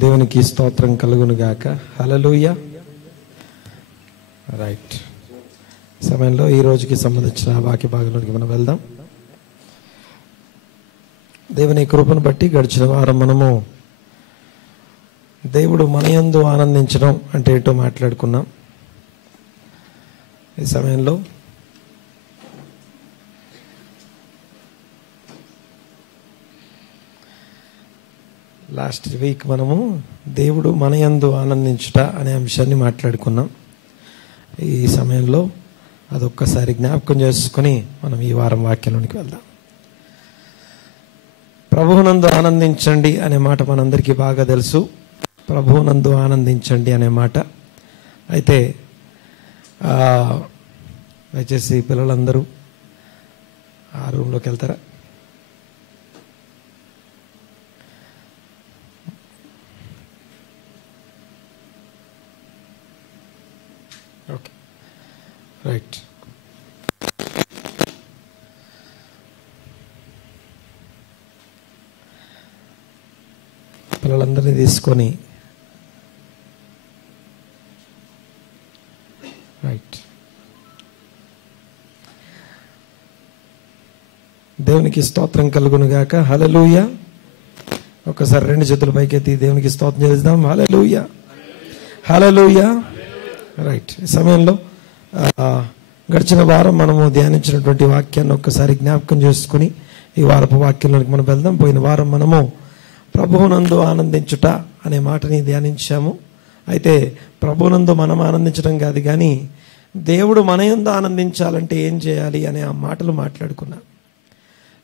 దేవునికి స్తోత్రం కలుగును గాక. హల్లెలూయా. రైట్. సమయంలో ఈ రోజుకి సంబంధించిన వాక్య భాగంలోకి మనం వెళ్దాం. దేవుని కృపను బట్టి గడిచిన వారం మనము దేవుడు మన యందు ఆనందించడం అంటే ఏంటో మాట్లాడుకున్నాం. ఈ సమయంలో లాస్ట్ వీక్ మనము దేవుడు మన యందు ఆనందించుట అనే అంశాన్ని మాట్లాడుకున్నాం. ఈ సమయంలో అదొక్కసారి జ్ఞాపకం చేసుకొని మనం ఈ వారం వాక్యంలోనికి వెళ్దాం. ప్రభువునందు ఆనందించండి అనే మాట మనందరికీ బాగా తెలుసు. ప్రభువునందు ఆనందించండి అనే మాట. అయితే దయచేసి పిల్లలందరూ ఆ రూమ్లోకి వెళ్తారా? Okay, right. పిల్లలందరినీ తీసుకొని రైట్. దేవునికి స్తోత్రం కలుగును గాక. హల్లెలూయా. ఒకసారి రెండు చేతుల పైకెత్తి దేవునికి స్తోత్రం చేద్దాం. హల్లెలూయా, హల్లెలూయా. రైట్. ఈ సమయంలో గడిచిన వారం మనము ధ్యానించినటువంటి వాక్యాన్ని ఒక్కసారి జ్ఞాపకం చేసుకుని ఈ వారపు వాక్యంలోకి మనం వెళ్దాం. పోయిన వారం మనము ప్రభువునందు ఆనందించుట అనే మాటని ధ్యానించాము. అయితే ప్రభువునందు మనం ఆనందించడం కాదు, కానీ దేవుడు మన యందు ఆనందించాలంటే ఏం చేయాలి అనే ఆ మాటలు మాట్లాడుకున్నాం.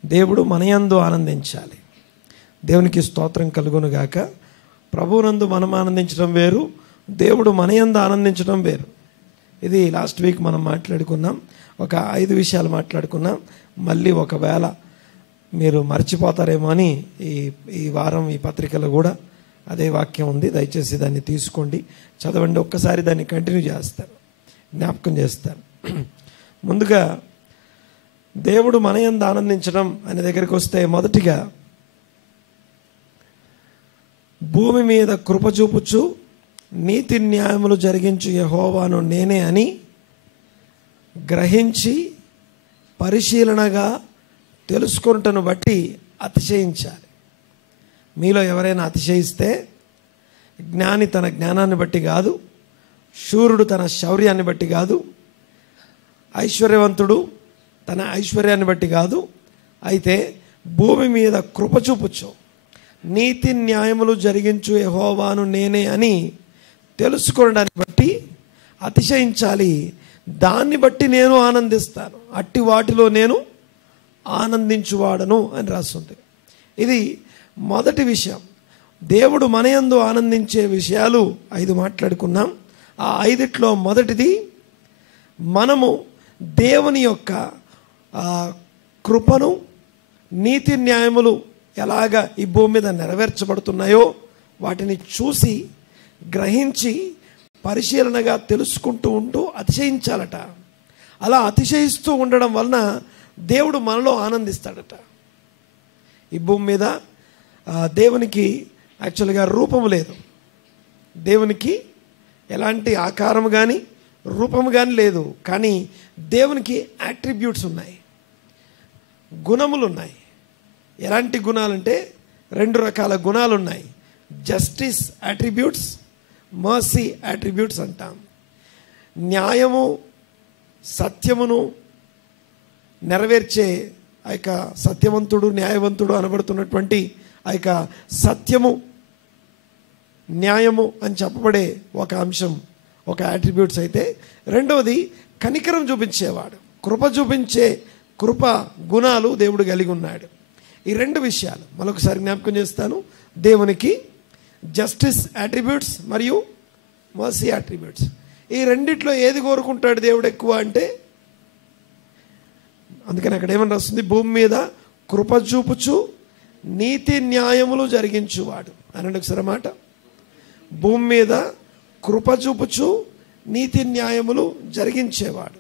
దేవుడు మన యందు ఆనందించాలి. దేవునికి స్తోత్రం కలుగును గాక. ప్రభువునందు మనం ఆనందించడం వేరు, దేవుడు మన యందు ఆనందించడం వేరు. ఇది లాస్ట్ వీక్ మనం మాట్లాడుకున్నాం. ఒక 5 విషయాలు మాట్లాడుకున్నాం. మళ్ళీ ఒకవేళ మీరు మర్చిపోతారేమో అని ఈ వారం ఈ పత్రికలో కూడా అదే వాక్యం ఉంది. దయచేసి దాన్ని తీసుకోండి, చదవండి. ఒక్కసారి దాన్ని కంటిన్యూ చేస్తాను, జ్ఞాపకం చేస్తాను. ముందుగా దేవుడు మన యందు ఆనందించడం అనే దగ్గరికి వస్తే, మొదటిగా భూమి మీద కృప చూపుచు నీతి న్యాయములు జరిగించు యెహోవాను నేనే అని గ్రహించి పరిశీలనగా తెలుసుకొనుటను బట్టి అతిశయించాలి. మీలో ఎవరైనా అతిశయిస్తే, జ్ఞాని తన జ్ఞానాన్ని బట్టి కాదు, శూరుడు తన శౌర్యాన్ని బట్టి కాదు, ఐశ్వర్యవంతుడు తన ఐశ్వర్యాన్ని బట్టి కాదు, అయితే భూమి మీద కృప చూపుచు నీతి న్యాయములు జరిగించు యెహోవాను నేనే అని తెలుసుకోవడాన్ని బట్టి అతిశయించాలి. దాన్ని బట్టి నేను ఆనందిస్తాను, అట్టి వాటిలో నేను ఆనందించువాడను అని రాస్తుంది. ఇది మొదటి విషయం. దేవుడు మన యందు ఆనందించే విషయాలు 5 మాట్లాడుకున్నాం. ఆ 5లో మొదటిది, మనము దేవుని యొక్క కృపను, నీతి న్యాయములు ఎలాగా ఈ భూమి మీద నెరవేర్చబడుతున్నాయో వాటిని చూసి గ్రహించి పరిశీలనగా తెలుసుకుంటూ ఉంటూ అతిశయించాలట. అలా అతిశయిస్తూ ఉండడం వలన దేవుడు మనలో ఆనందిస్తాడట. ఈ భూమి మీద దేవునికి యాక్చువల్గా రూపము లేదు. దేవునికి ఎలాంటి ఆకారం కానీ రూపము కానీ లేదు. కానీ దేవునికి యాట్రిబ్యూట్స్ ఉన్నాయి, గుణములు ఉన్నాయి. ఎలాంటి గుణాలంటే 2 రకాల గుణాలు ఉన్నాయి. జస్టిస్ యాట్రిబ్యూట్స్, మర్సీ యాట్రిబ్యూట్స్ అంటాం. న్యాయము, సత్యమును నెరవేర్చే ఆ యొక్క సత్యవంతుడు, న్యాయవంతుడు అనబడుతున్నటువంటి ఆ యొక్క సత్యము, న్యాయము అని చెప్పబడే ఒక అంశం, ఒక యాట్రిబ్యూట్స్ అయితే, రెండవది కనికరం చూపించేవాడు, కృప చూపించే కృప గుణాలు దేవుడు కలిగి ఉన్నాడు. ఈ 2 విషయాలు మరొకసారి జ్ఞాపకం చేస్తాను. దేవునికి జస్టిస్ యాట్రిబ్యూట్స్ మరియు మర్సీ యాట్రిబ్యూట్స్. ఈ రెండిట్లో ఏది కోరుకుంటాడు దేవుడు ఎక్కువ అంటే, అందుకని అక్కడ ఏమని రాస్తుంది, భూమి మీద కృప చూపుచు నీతి న్యాయములు జరిగించువాడు అనండి. ఒకసారి మాట, భూమి మీద కృప చూపుచు నీతి న్యాయములు జరిగించేవాడు.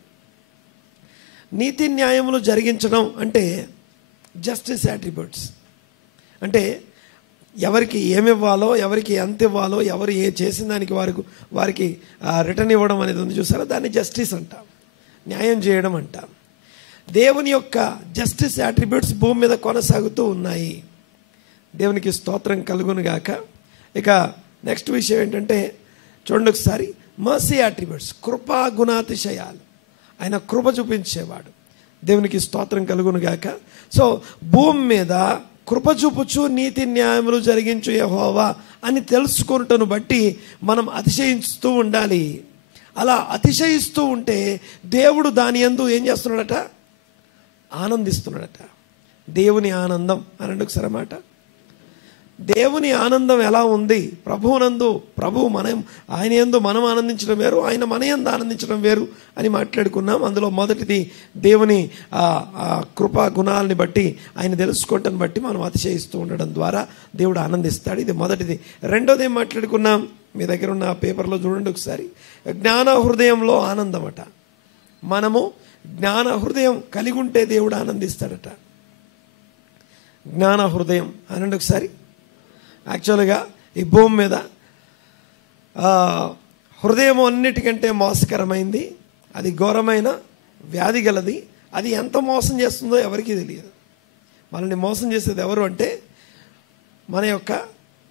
నీతి న్యాయములు జరిగించడం అంటే జస్టిస్ యాట్రిబ్యూట్స్. అంటే ఎవరికి ఏమివ్వాలో, ఎవరికి ఎంత ఇవ్వాలో, ఎవరు ఏ చేసిన దానికి వారికి రిటర్న్ ఇవ్వడం అనేది ఉంది చూసారా, దాన్ని జస్టిస్ అంటాం, న్యాయం చేయడం అంటాం. దేవుని యొక్క జస్టిస్ యాట్రిబ్యూట్స్ భూమి మీద కొనసాగుతూ ఉన్నాయి. దేవునికి స్తోత్రం కలుగును గాక. ఇక నెక్స్ట్ విషయం ఏంటంటే చూడండి ఒకసారి, మర్సీ యాట్రిబ్యూట్స్, కృపా గుణాతిశయాలు. ఆయన కృప చూపించేవాడు. దేవునికి స్తోత్రం కలుగును గాక. సో భూమి మీద కృప చూపుచు నీతి న్యాయములు జరిగించు యెహోవా అని తెలుసుకున్నటను బట్టి మనం అతిశయిస్తూ ఉండాలి. అలా అతిశయిస్తూ ఉంటే దేవుడు దాని యందు ఏం చేస్తున్నాడట? ఆనందిస్తున్నాడట. దేవుని ఆనందం అనండి ఒకసారి మాట. దేవుని ఆనందం ఎలా ఉంది? ప్రభువు ఆయన యందు మనం ఆనందించడం వేరు, ఆయన మన యందు ఆనందించడం వేరు అని మాట్లాడుకున్నాం. అందులో మొదటిది దేవుని కృపా గుణాలని బట్టి, ఆయన తెలుసుకోవటం బట్టి మనం అతిశయిస్తూ ఉండడం ద్వారా దేవుడు ఆనందిస్తాడు. ఇది మొదటిది. రెండోది ఏం మాట్లాడుకున్నాం? మీ దగ్గర ఉన్న పేపర్లో చూడండి ఒకసారి. జ్ఞాన హృదయంలో ఆనందం అట. మనము జ్ఞాన హృదయం కలిగి ఉంటే దేవుడు ఆనందిస్తాడట. జ్ఞాన హృదయం అనండి ఒకసారి. యాక్చువల్గా ఈ భూమి మీద హృదయం అన్నిటికంటే మోసకరమైంది, అది ఘోరమైన వ్యాధి గలది. అది ఎంత మోసం చేస్తుందో ఎవరికీ తెలియదు. మనల్ని మోసం చేసేది ఎవరు అంటే మన యొక్క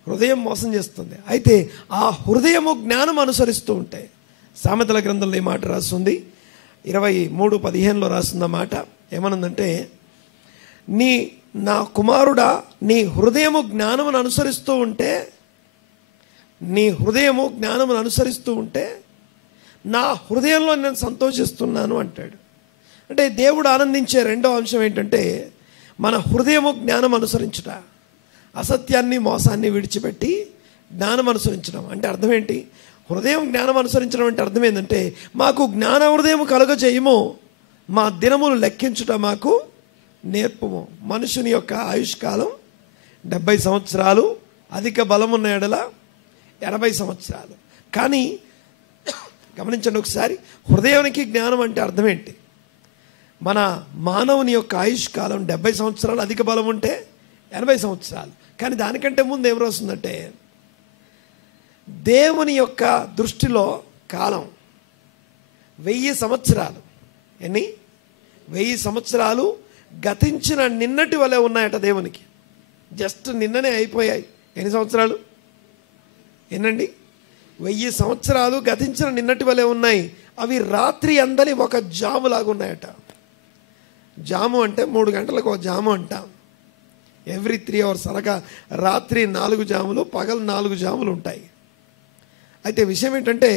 హృదయం మోసం చేస్తుంది. అయితే ఆ హృదయము జ్ఞానం అనుసరిస్తూ ఉంటాయి. సామెతల గ్రంథంలో ఈ మాట రాస్తుంది, 23:15 రాస్తుందన్నమాట. ఏమనుందంటే, నా కుమారుడా, నీ హృదయము జ్ఞానమును అనుసరిస్తూ ఉంటే, నా హృదయంలో నేను సంతోషిస్తున్నాను అంటాడు. అంటే దేవుడు ఆనందించే రెండో అంశం ఏంటంటే మన హృదయము జ్ఞానం అనుసరించుట. అసత్యాన్ని మోసాన్ని విడిచిపెట్టి జ్ఞానం అనుసరించడం అంటే అర్థం ఏంటి? హృదయం జ్ఞానం అనుసరించడం అంటే అర్థం ఏంటంటే, మాకు జ్ఞాన హృదయం కలుగజేయము, మా దినములు లెక్కించుట మాకు నేర్పుము. మనుషుని యొక్క ఆయుష్కాలం 70 సంవత్సరాలు, అధిక బలం ఉన్న ఎడల 80 సంవత్సరాలు. కానీ గమనించండి ఒకసారి, హృదయానికి జ్ఞానం అంటే అర్థం ఏంటి? మన మానవుని యొక్క ఆయుష్కాలం 70 సంవత్సరాలు, అధిక బలం ఉంటే 80 సంవత్సరాలు. కానీ దానికంటే ముందు ఏం రాస్తుందంటే, దేవుని యొక్క దృష్టిలో కాలం 1000 సంవత్సరాలు. 1000 సంవత్సరాలు గతించిన నిన్నటి వలె ఉన్నాయట దేవునికి. జస్ట్ నిన్ననే అయిపోయాయి. ఎన్ని సంవత్సరాలు? ఎన్నండి? 1000 సంవత్సరాలు గతించిన నిన్నటి వలె ఉన్నాయి. అవి రాత్రి అందరి ఒక జాము లాగా ఉన్నాయట. జాము అంటే 3 గంటలకు ఒక జాము అంటాం. ఎవ్రీ 3 hours అనగా రాత్రి 4 జాములు, పగలు 4 జాములు ఉంటాయి. అయితే విషయం ఏంటంటే,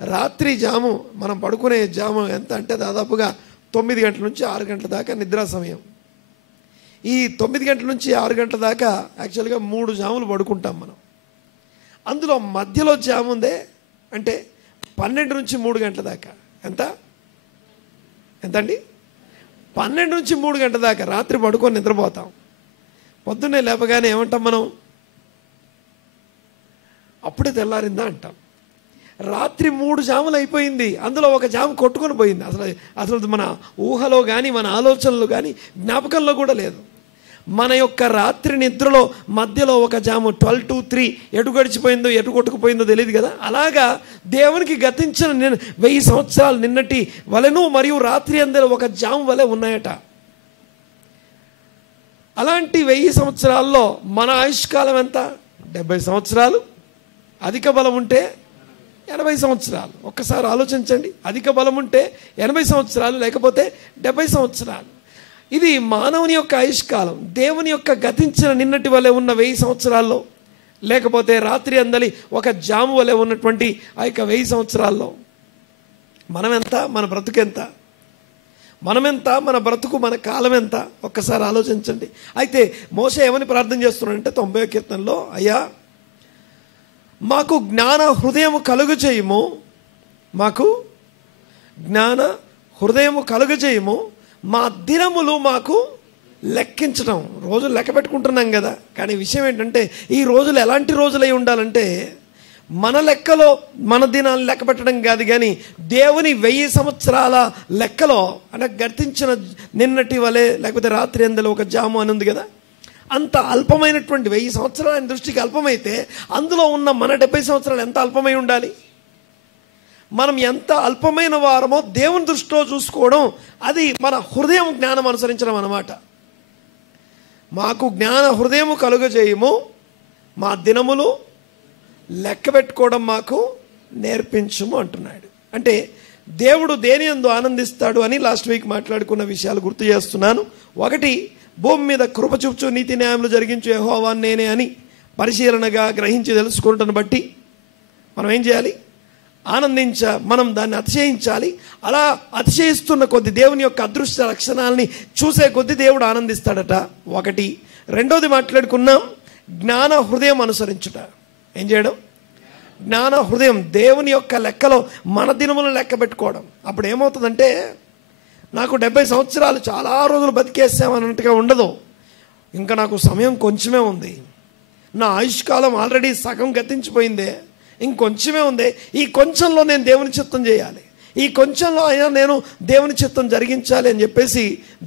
రాత్రి జాము మనం పడుకునే జాము ఎంత అంటే దాదాపుగా 9 గంటల నుంచి 6 గంటల దాకా నిద్రా సమయం. ఈ 9 గంటల నుంచి 6 గంటల దాకా యాక్చువల్గా 3 జాములు పడుకుంటాం మనం. అందులో మధ్యలో జాము ఉందే అంటే 12 నుంచి 3 గంటల దాకా. ఎంతండి? 12 నుంచి 3 గంటల దాకా రాత్రి పడుకొని నిద్రపోతాం. పొద్దున్నే లేపగానే ఏమంటాం మనం? అప్పుడే తెల్లారిందా అంటాం. రాత్రి 3 జాములు అయిపోయింది, అందులో ఒక జాము కొట్టుకొని పోయింది. అసలు మన ఊహలో కానీ మన ఆలోచనలు కానీ జ్ఞాపకంలో కూడా లేదు. మన యొక్క రాత్రి నిద్రలో మధ్యలో ఒక జాము 12 to 3 ఎటు గడిచిపోయిందో ఎటు కొట్టుకుపోయిందో తెలియదు కదా. అలాగా దేవునికి గతించిన 1000 సంవత్సరాలు నిన్నటి వలెను మరియు రాత్రి అందరూ ఒక జాము వలె ఉన్నాయట. అలాంటి 1000 సంవత్సరాల్లో మన ఆయుష్కాలం ఎంత? 70 సంవత్సరాలు. అధిక బలం ఉంటే 80 సంవత్సరాలు. ఒక్కసారి ఆలోచించండి. అధిక బలం ఉంటే 80 సంవత్సరాలు, లేకపోతే 70 సంవత్సరాలు. ఇది మానవుని యొక్క ఆయుష్కాలం. దేవుని యొక్క గతించిన నిన్నటి వలె ఉన్న 1000 సంవత్సరాల్లో, లేకపోతే రాత్రి అందలి ఒక జాము వలె ఉన్నటువంటి ఆ యొక్క 1000 సంవత్సరాల్లో మనం ఎంత? మన బ్రతుకు ఎంత? మనమెంత? మన బ్రతుకు, మన కాలం ఎంత? ఒక్కసారి ఆలోచించండి. అయితే మోషే ఏమని ప్రార్థన చేస్తున్నాడంటే 90వ కీర్తనలో, అయ్యా మాకు జ్ఞాన హృదయము కలుగు చేయము, మాకు జ్ఞాన హృదయము కలుగు చేయము, మా దినములు మాకు లెక్కించడం. రోజులు లెక్క పెట్టుకుంటున్నాం కదా. కానీ విషయం ఏంటంటే, ఈ రోజులు ఎలాంటి రోజులై ఉండాలంటే, మన లెక్కలో మన దినాలు లెక్క పెట్టడం కాదు, కానీ దేవుని 1000 సంవత్సరాల లెక్కలో అంటే గతించిన నిన్నటి వలె, లేకపోతే రాత్రి అందలో ఒక జాము అని ఉంది కదా, అంత అల్పమైనటువంటి 1000 సంవత్సరాలు ఆయన దృష్టికి అల్పమైతే అందులో ఉన్న మన 70 సంవత్సరాలు ఎంత అల్పమై ఉండాలి? మనం ఎంత అల్పమైన వారమో దేవుని దృష్టిలో చూసుకోవడం, అది మన హృదయం జ్ఞానం అనుసరించడం అన్నమాట. మాకు జ్ఞాన హృదయము కలుగజేయము, మా దినములు లెక్క పెట్టుకోవడం మాకు నేర్పించుము అంటున్నాడు. అంటే దేవుడు దేని యందు ఆనందిస్తాడు అని లాస్ట్ వీక్ మాట్లాడుకున్న విషయాలు గుర్తు చేస్తున్నాను. ఒకటి, భూమి మీద కృప చూపుచు నీతి న్యాయములు జరిగించు యెహోవా నేనే అని పరిశీలనగా గ్రహించి తెలుసుకుంటాను బట్టి మనం ఏం చేయాలి? మనం దాన్ని అతిశయించాలి. అలా అతిశయిస్తున్న కొద్ది దేవుని యొక్క అదృష్ట లక్షణాలని చూసే కొద్ది దేవుడు ఆనందిస్తాడట. ఒకటి. రెండోది మాట్లాడుకున్నాం, జ్ఞాన హృదయం అనుసరించుట. ఏం చేయడం? జ్ఞాన హృదయం, దేవుని యొక్క లెక్కలో మన దినములను లెక్క పెట్టుకోవడం. అప్పుడు ఏమవుతుందంటే, నాకు 70 సంవత్సరాలు చాలా రోజులు బతికేసామన్నట్టుగా ఉండదు. ఇంకా నాకు సమయం కొంచెమే ఉంది, నా ఆయుష్కాలం ఆల్రెడీ సగం గతించిపోయిందే, ఇంకొంచెమే ఉంది. ఈ కొంచెంలో నేను దేవుని చిత్తం చేయాలి, ఈ కొంచెంలో అయినా నేను దేవుని చిత్తం జరిగించాలి అని చెప్పేసి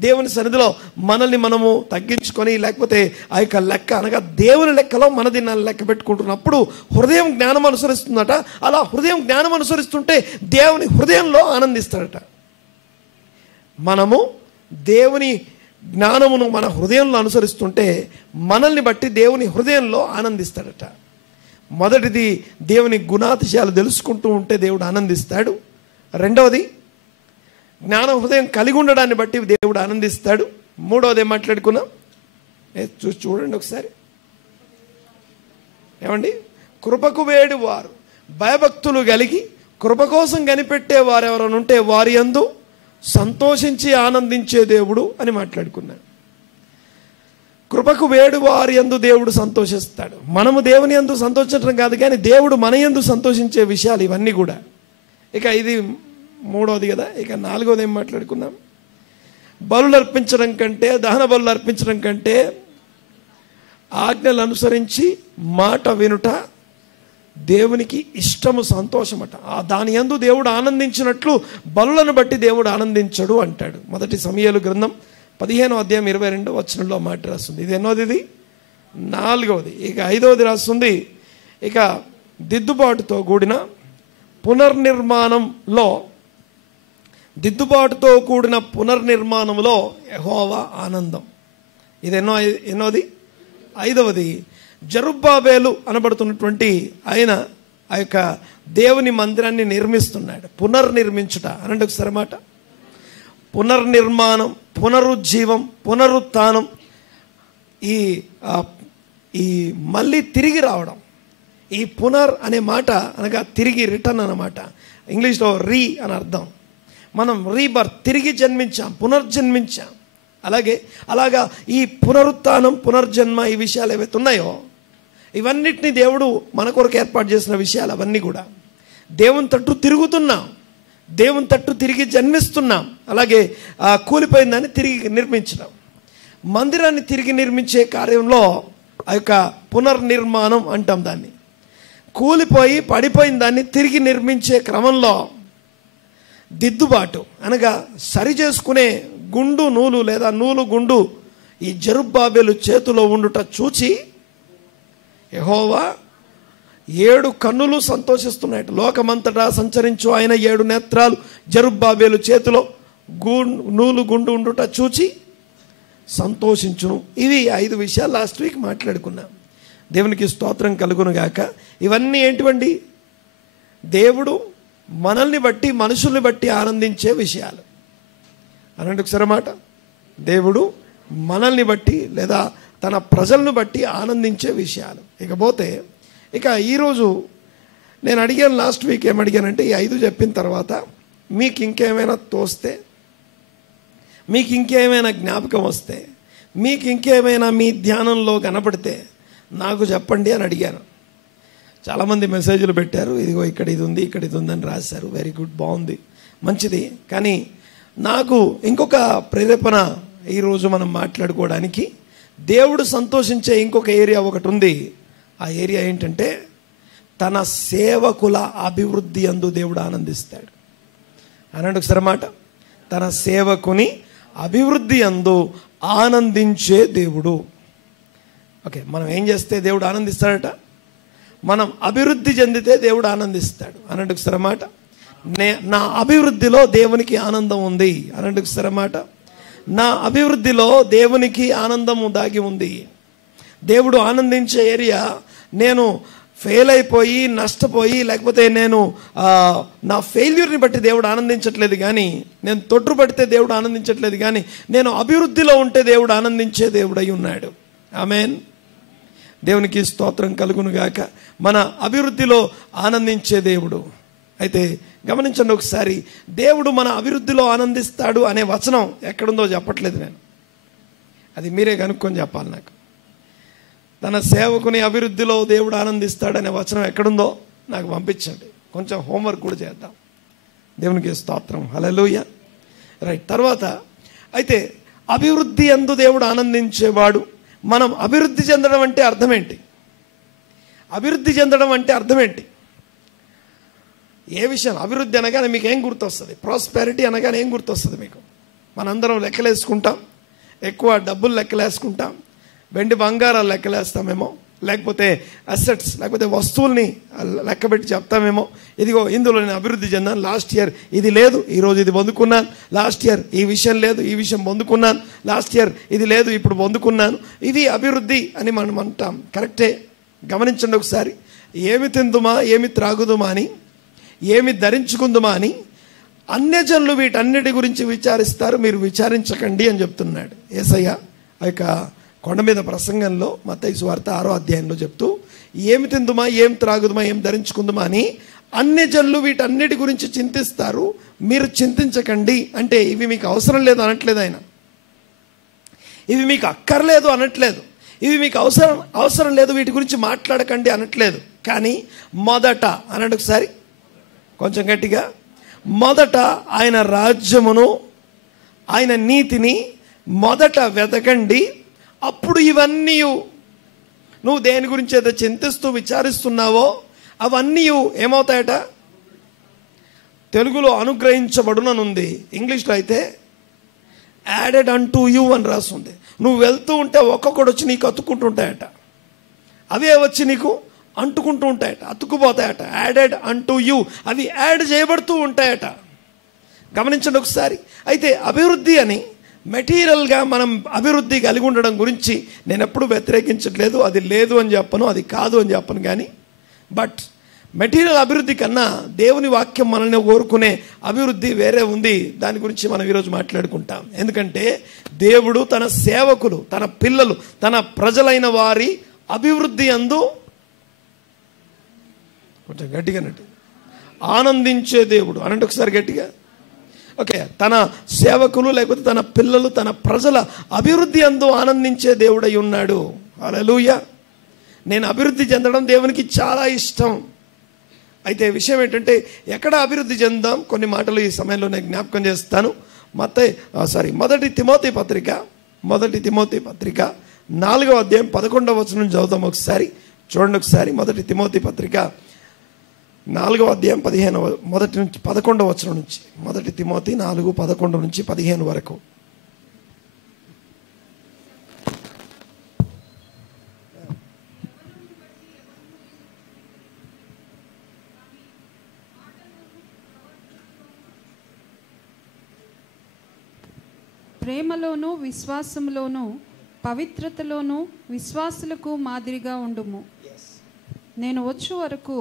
దేవుని సన్నిధిలో మనల్ని మనము తగ్గించుకొని, లేకపోతే ఆ యొక్క లెక్క అనగా దేవుని లెక్కలో మన దినాన్ని లెక్క పెట్టుకుంటున్నప్పుడు హృదయం జ్ఞానం అనుసరిస్తుందట. అలా హృదయం జ్ఞానం అనుసరిస్తుంటే దేవుని హృదయంలో ఆనందిస్తాడట. మనము దేవుని జ్ఞానమును మన హృదయంలో అనుసరిస్తుంటే మనల్ని బట్టి దేవుని హృదయంలో ఆనందిస్తాడట. మొదటిది, దేవుని గుణాతిశయాలు తెలుసుకుంటూ ఉంటే దేవుడు ఆనందిస్తాడు. రెండవది, జ్ఞాన హృదయం కలిగి ఉండడాన్ని బట్టి దేవుడు ఆనందిస్తాడు. మూడవది ఏం మాట్లాడుకున్నాం? చూడండి ఒకసారి. ఏమండి? కృపకు వేడి వారు, భయభక్తులు కలిగి కృప కోసం కనిపెట్టే వారు ఎవరైనా ఉంటే వారి యందు సంతోషించి ఆనందించే దేవుడు అని మాట్లాడుకున్నాడు. కృపకు వేడు వారి యందు దేవుడు సంతోషిస్తాడు. మనము దేవుని యందు సంతోషించడం కాదు, కానీ దేవుడు మన యందు సంతోషించే విషయాలు ఇవన్నీ కూడా. ఇక ఇది మూడవది కదా. ఇక నాలుగవది ఏం మాట్లాడుకున్నాం? బలులు అర్పించడం కంటే, దహన బలులు అర్పించడం కంటే ఆజ్ఞలు అనుసరించి మాట వినుట దేవునికి ఇష్టము, సంతోషమట. దాని యందు దేవుడు ఆనందించినట్లు బలులను బట్టి దేవుడు ఆనందించడు అంటాడు. మొదటి సమూయేలు గ్రంథం 15వ అధ్యాయం 22వ వచనంలో మాట రాస్తుంది. ఇది ఎన్నోది? ఇది నాలుగవది. ఇక ఐదవది రాస్తుంది, ఇక దిద్దుబాటుతో కూడిన పునర్నిర్మాణంలో యెహోవా ఆనందం. ఇది ఎన్నోది? ఐదవది. జరుబ్బాబేలు అనబడుతున్నటువంటి ఆయన ఆ యొక్క దేవుని మందిరాన్ని నిర్మిస్తున్నాడు. పునర్నిర్మించుట అనండి ఒకసారి మాట. పునర్నిర్మాణం, పునరుజ్జీవం, పునరుత్థానం, ఈ మళ్ళీ తిరిగి రావడం. ఈ పునర్ అనే మాట అనగా తిరిగి, రిటర్న్ అన్నమాట. ఇంగ్లీష్లో రీ అని అర్థం. మనం రీబర్త్, తిరిగి జన్మించాం, పునర్జన్మించాం. అలాగా ఈ పునరుత్థానం, పునర్జన్మ, ఈ విషయాలు ఏవైతే ఉన్నాయో ఇవన్నిటినీ దేవుడు మన కొరకు ఏర్పాటు చేసిన విషయాలు. అవన్నీ కూడా దేవుని తట్టు తిరుగుతున్నాం, దేవుని తట్టు తిరిగి జన్మిస్తున్నాం. అలాగే కూలిపోయిన దాన్ని తిరిగి నిర్మించడం, మందిరాన్ని తిరిగి నిర్మించే కార్యంలో ఆ యొక్క పునర్నిర్మాణం అంటాం దాన్ని. కూలిపోయి పడిపోయిన దాన్ని తిరిగి నిర్మించే క్రమంలో దిద్దుబాటు అనగా సరి చేసుకునే గుండు నూలు లేదా నూలు గుండు ఈ జరుబ్బాబేలు చేతిలో ఉండుట చూచి యెహోవా 7 కన్నులు సంతోషిస్తున్నాయి. లోకమంతటా సంచరించు ఆయన 7 నేత్రాలు జరుబ్బాబేలు చేతిలో నూలు గుండు ఉండుట చూచి సంతోషించును. ఇవి 5 విషయాలు లాస్ట్ వీక్ మాట్లాడుకున్నాం. దేవునికి స్తోత్రం కలుగును గాక. ఇవన్నీ ఏంటివండి? దేవుడు మనల్ని బట్టి, మనుషుల్ని బట్టి ఆనందించే విషయాలు. అనండి ఒకసారి మాట. దేవుడు మనల్ని బట్టి లేదా తన ప్రజలను బట్టి ఆనందించే విషయాలు. ఇకపోతే ఇక ఈరోజు నేను అడిగాను, లాస్ట్ వీక్ ఏమడిగానంటే, ఈ 5 చెప్పిన తర్వాత మీకు ఇంకేమైనా తోస్తే, మీకు ఇంకేమైనా జ్ఞాపకం వస్తే, మీకు ఇంకేమైనా మీ ధ్యానంలో కనపడితే నాకు చెప్పండి అని అడిగాను. చాలామంది మెసేజ్లు పెట్టారు, ఇదిగో ఇక్కడ ఇది ఉంది, ఇక్కడ ఇది ఉందని రాశారు. వెరీ గుడ్, బాగుంది, మంచిది. కానీ నాకు ఇంకొక ప్రేరేపణ ఈరోజు మనం మాట్లాడుకోవడానికి, దేవుడు సంతోషించే ఇంకొక ఏరియా ఒకటి ఉంది. ఆ ఏరియా ఏంటంటే, తన సేవకుల అభివృద్ధి యందు దేవుడు ఆనందిస్తాడు. అనండి ఒకసారి మాట. తన సేవకుని అభివృద్ధి యందు ఆనందించే దేవుడు. ఓకే, మనం ఏం చేస్తే దేవుడు ఆనందిస్తాడట? మనం అభివృద్ధి చెందితే దేవుడు ఆనందిస్తాడు అన్నట్టు మాట. నా అభివృద్ధిలో దేవునికి ఆనందం ఉంది అన్నట్టు మాట. నా అభివృద్ధిలో దేవునికి ఆనందము దాగి ఉంది. దేవుడు ఆనందించే ఏరియా నేను ఫెయిల్ అయిపోయి నష్టపోయి, లేకపోతే నేను నా ఫెయిల్యూర్ని బట్టి దేవుడు ఆనందించట్లేదు, కానీ నేను తొట్టుపడితే దేవుడు ఆనందించట్లేదు, కానీ నేను అభివృద్ధిలో ఉంటే దేవుడు ఆనందించే దేవుడై ఉన్నాడు. ఆమేన్. దేవునికి స్తోత్రం కలుగును గాక. మన అభివృద్ధిలో ఆనందించే దేవుడు. అయితే గమనించండి ఒకసారి, దేవుడు మన అభివృద్ధిలో ఆనందిస్తాడు అనే వచనం ఎక్కడుందో చెప్పట్లేదు నేను, అది మీరే కనుక్కొని చెప్పాలి నాకు. తన సేవకుని అభివృద్ధిలో దేవుడు ఆనందిస్తాడనే వచనం ఎక్కడుందో నాకు పంపించండి, కొంచెం హోంవర్క్ కూడా చేద్దాం. దేవునికి స్తోత్రం. హల్లెలూయా. రైట్. తర్వాత అయితే అభివృద్ధి యందు దేవుడు ఆనందించేవాడు. మనం అభివృద్ధి చెందడం అంటే అర్థం ఏంటి? అభివృద్ధి చెందడం అంటే అర్థం ఏంటి? ఏ విషయం? అభివృద్ధి అనగానే మీకు ఏం గుర్తొస్తుంది? ప్రాస్పెరిటీ అనగానే ఏం గుర్తొస్తుంది మీకు? మనందరం లెక్కలేసుకుంటాం, ఎక్కువ డబ్బులు లెక్కలేసుకుంటాం, వెండి బంగారాలు లెక్కలేస్తామేమో, లేకపోతే అసెట్స్ లేకపోతే వస్తువుల్ని లెక్కబెట్టి చెప్తామేమో. ఇదిగో ఇందులో నేను అభివృద్ధి చెందాను, లాస్ట్ ఇయర్ ఇది లేదు, ఈరోజు ఇది పొందుకున్నాను, లాస్ట్ ఇయర్ ఈ విషయం లేదు, ఈ విషయం పొందుకున్నాను, లాస్ట్ ఇయర్ ఇది లేదు, ఇప్పుడు పొందుకున్నాను. ఇది అభివృద్ధి అని మనం అంటాం. కరెక్టే. గమనించండి ఒకసారి. ఏమి తిందుమా, ఏమి త్రాగుదుమా అని, ఏమి ధరించుకుందుమా అని అన్యజనులు వీటన్నిటి గురించి విచారిస్తారు, మీరు విచారించకండి అని చెప్తున్నాడు యేసయ్య ఆ యొక్క కొండ మీద ప్రసంగంలో మత్తయి సువార్త 6వ అధ్యాయంలో చెప్తూ, ఏమి తిందుమా, ఏం త్రాగుదుమా, ఏం ధరించుకుందుమా అని అన్యజనులు వీటన్నిటి గురించి చింతిస్తారు, మీరు చింతించకండి. అంటే ఇవి మీకు అవసరం లేదు అనట్లేదు ఆయన, ఇవి మీకు అక్కర్లేదు అనట్లేదు, ఇవి మీకు అవసరం లేదు, వీటి గురించి మాట్లాడకండి అనట్లేదు. కానీ మొదట అన్నాడు ఒకసారి, కొంచెం గట్టిగా, మొదట ఆయన రాజ్యమును ఆయన నీతిని మొదట వెతకండి, అప్పుడు ఇవన్నీ నువ్వు దేని గురించి అయితే చింతిస్తూ విచారిస్తున్నావో అవన్నీ ఏమవుతాయట? తెలుగులో అనుగ్రహించబడుననుంది, ఇంగ్లీష్లో అయితే యాడెడ్ అంటూ యూ అని రాస్తుంది. నువ్వు వెళ్తూ ఉంటే ఒక్కొక్కడు వచ్చి నీకు అతుక్కుంటూ ఉంటాయట, అవే వచ్చి నీకు అంటుకుంటూ ఉంటాయట, అతుక్కుపోతాయట. యాడెడ్ అంటూ యూ, అవి యాడ్ చేయబడుతూ ఉంటాయట. గమనించండి ఒకసారి. అయితే అభివృద్ధి అని మెటీరియల్గా మనం అభివృద్ధి కలిగి ఉండడం గురించి నేను ఎప్పుడు వ్యతిరేకించట్లేదు, అది లేదు అని చెప్పను, అది కాదు అని చెప్పను. కానీ బట్ మెటీరియల్ అభివృద్ధి కన్నా దేవుని వాక్యం మనల్ని కోరుకునే అభివృద్ధి వేరే ఉంది. దాని గురించి మనం ఈరోజు మాట్లాడుకుంటాం. ఎందుకంటే దేవుడు తన సేవకులు, తన పిల్లలు, తన ప్రజలైన వారి అభివృద్ధి యందు, కొంచెం గట్టిగా ఆనందించే దేవుడు అనంటే ఒకసారి గట్టిగా. ఓకే, తన సేవకులు లేకపోతే తన పిల్లలు, తన ప్రజల అభివృద్ధి యందు ఆనందించే దేవుడై ఉన్నాడు. హల్లెలూయా. నేను అభివృద్ధి చెందడం దేవునికి చాలా ఇష్టం. అయితే విషయం ఏంటంటే ఎక్కడ అభివృద్ధి చెందాం, కొన్ని మాటలు ఈ సమయంలో నేను జ్ఞాపకం చేస్తాను. మొదటి తిమోతి పత్రిక 4వ అధ్యాయం 11వ వచనం చదువుతాం ఒకసారి. చూడండి ఒకసారి. మొదటి తిమోతి పత్రిక 4వ అధ్యాయం 11వ వచనం నుంచి. మొదటి తిమోతి 4:11 నుంచి 15 వరకు. ప్రేమలోను విశ్వాసములోను పవిత్రతలోను విశ్వాసులకు మాదిరిగా ఉండుము. నేను వచ్చు వరకు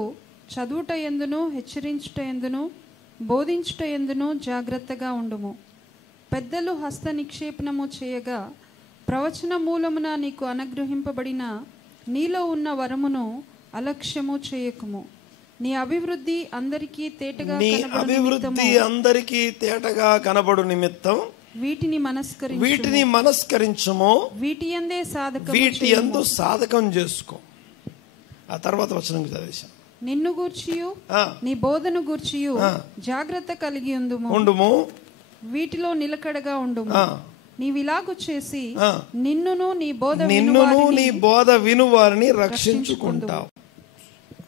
చదువుట యందును హెచ్చరించుట యందును బోధించుట యందును జాగ్రత్తగా ఉండుము. పెద్దలు హస్త నిక్షేపణము చేయగా ప్రవచన మూలమున నీకు అనుగ్రహింపబడిన నీలో ఉన్న వరమును అలక్ష్యము చేయకుము. నీ అభివృద్ధి అందరికీ తేటగా కనబడు నిమిత్తం వీటిని మనస్కరించుము. వీటి యందు సాధకం చేసుకో. ఆ తర్వాత వచనం చదివేశాం. నిన్ను గూర్చియు నీ బోధను గూర్చియు జాగ్రత్త కలిగి ఉండుము. వీటిలో నిలకడగా ఉండుము. నీవిలాగు చేసి నిన్నును నీ బోధ విను వారిని రక్షించుకుంటావు.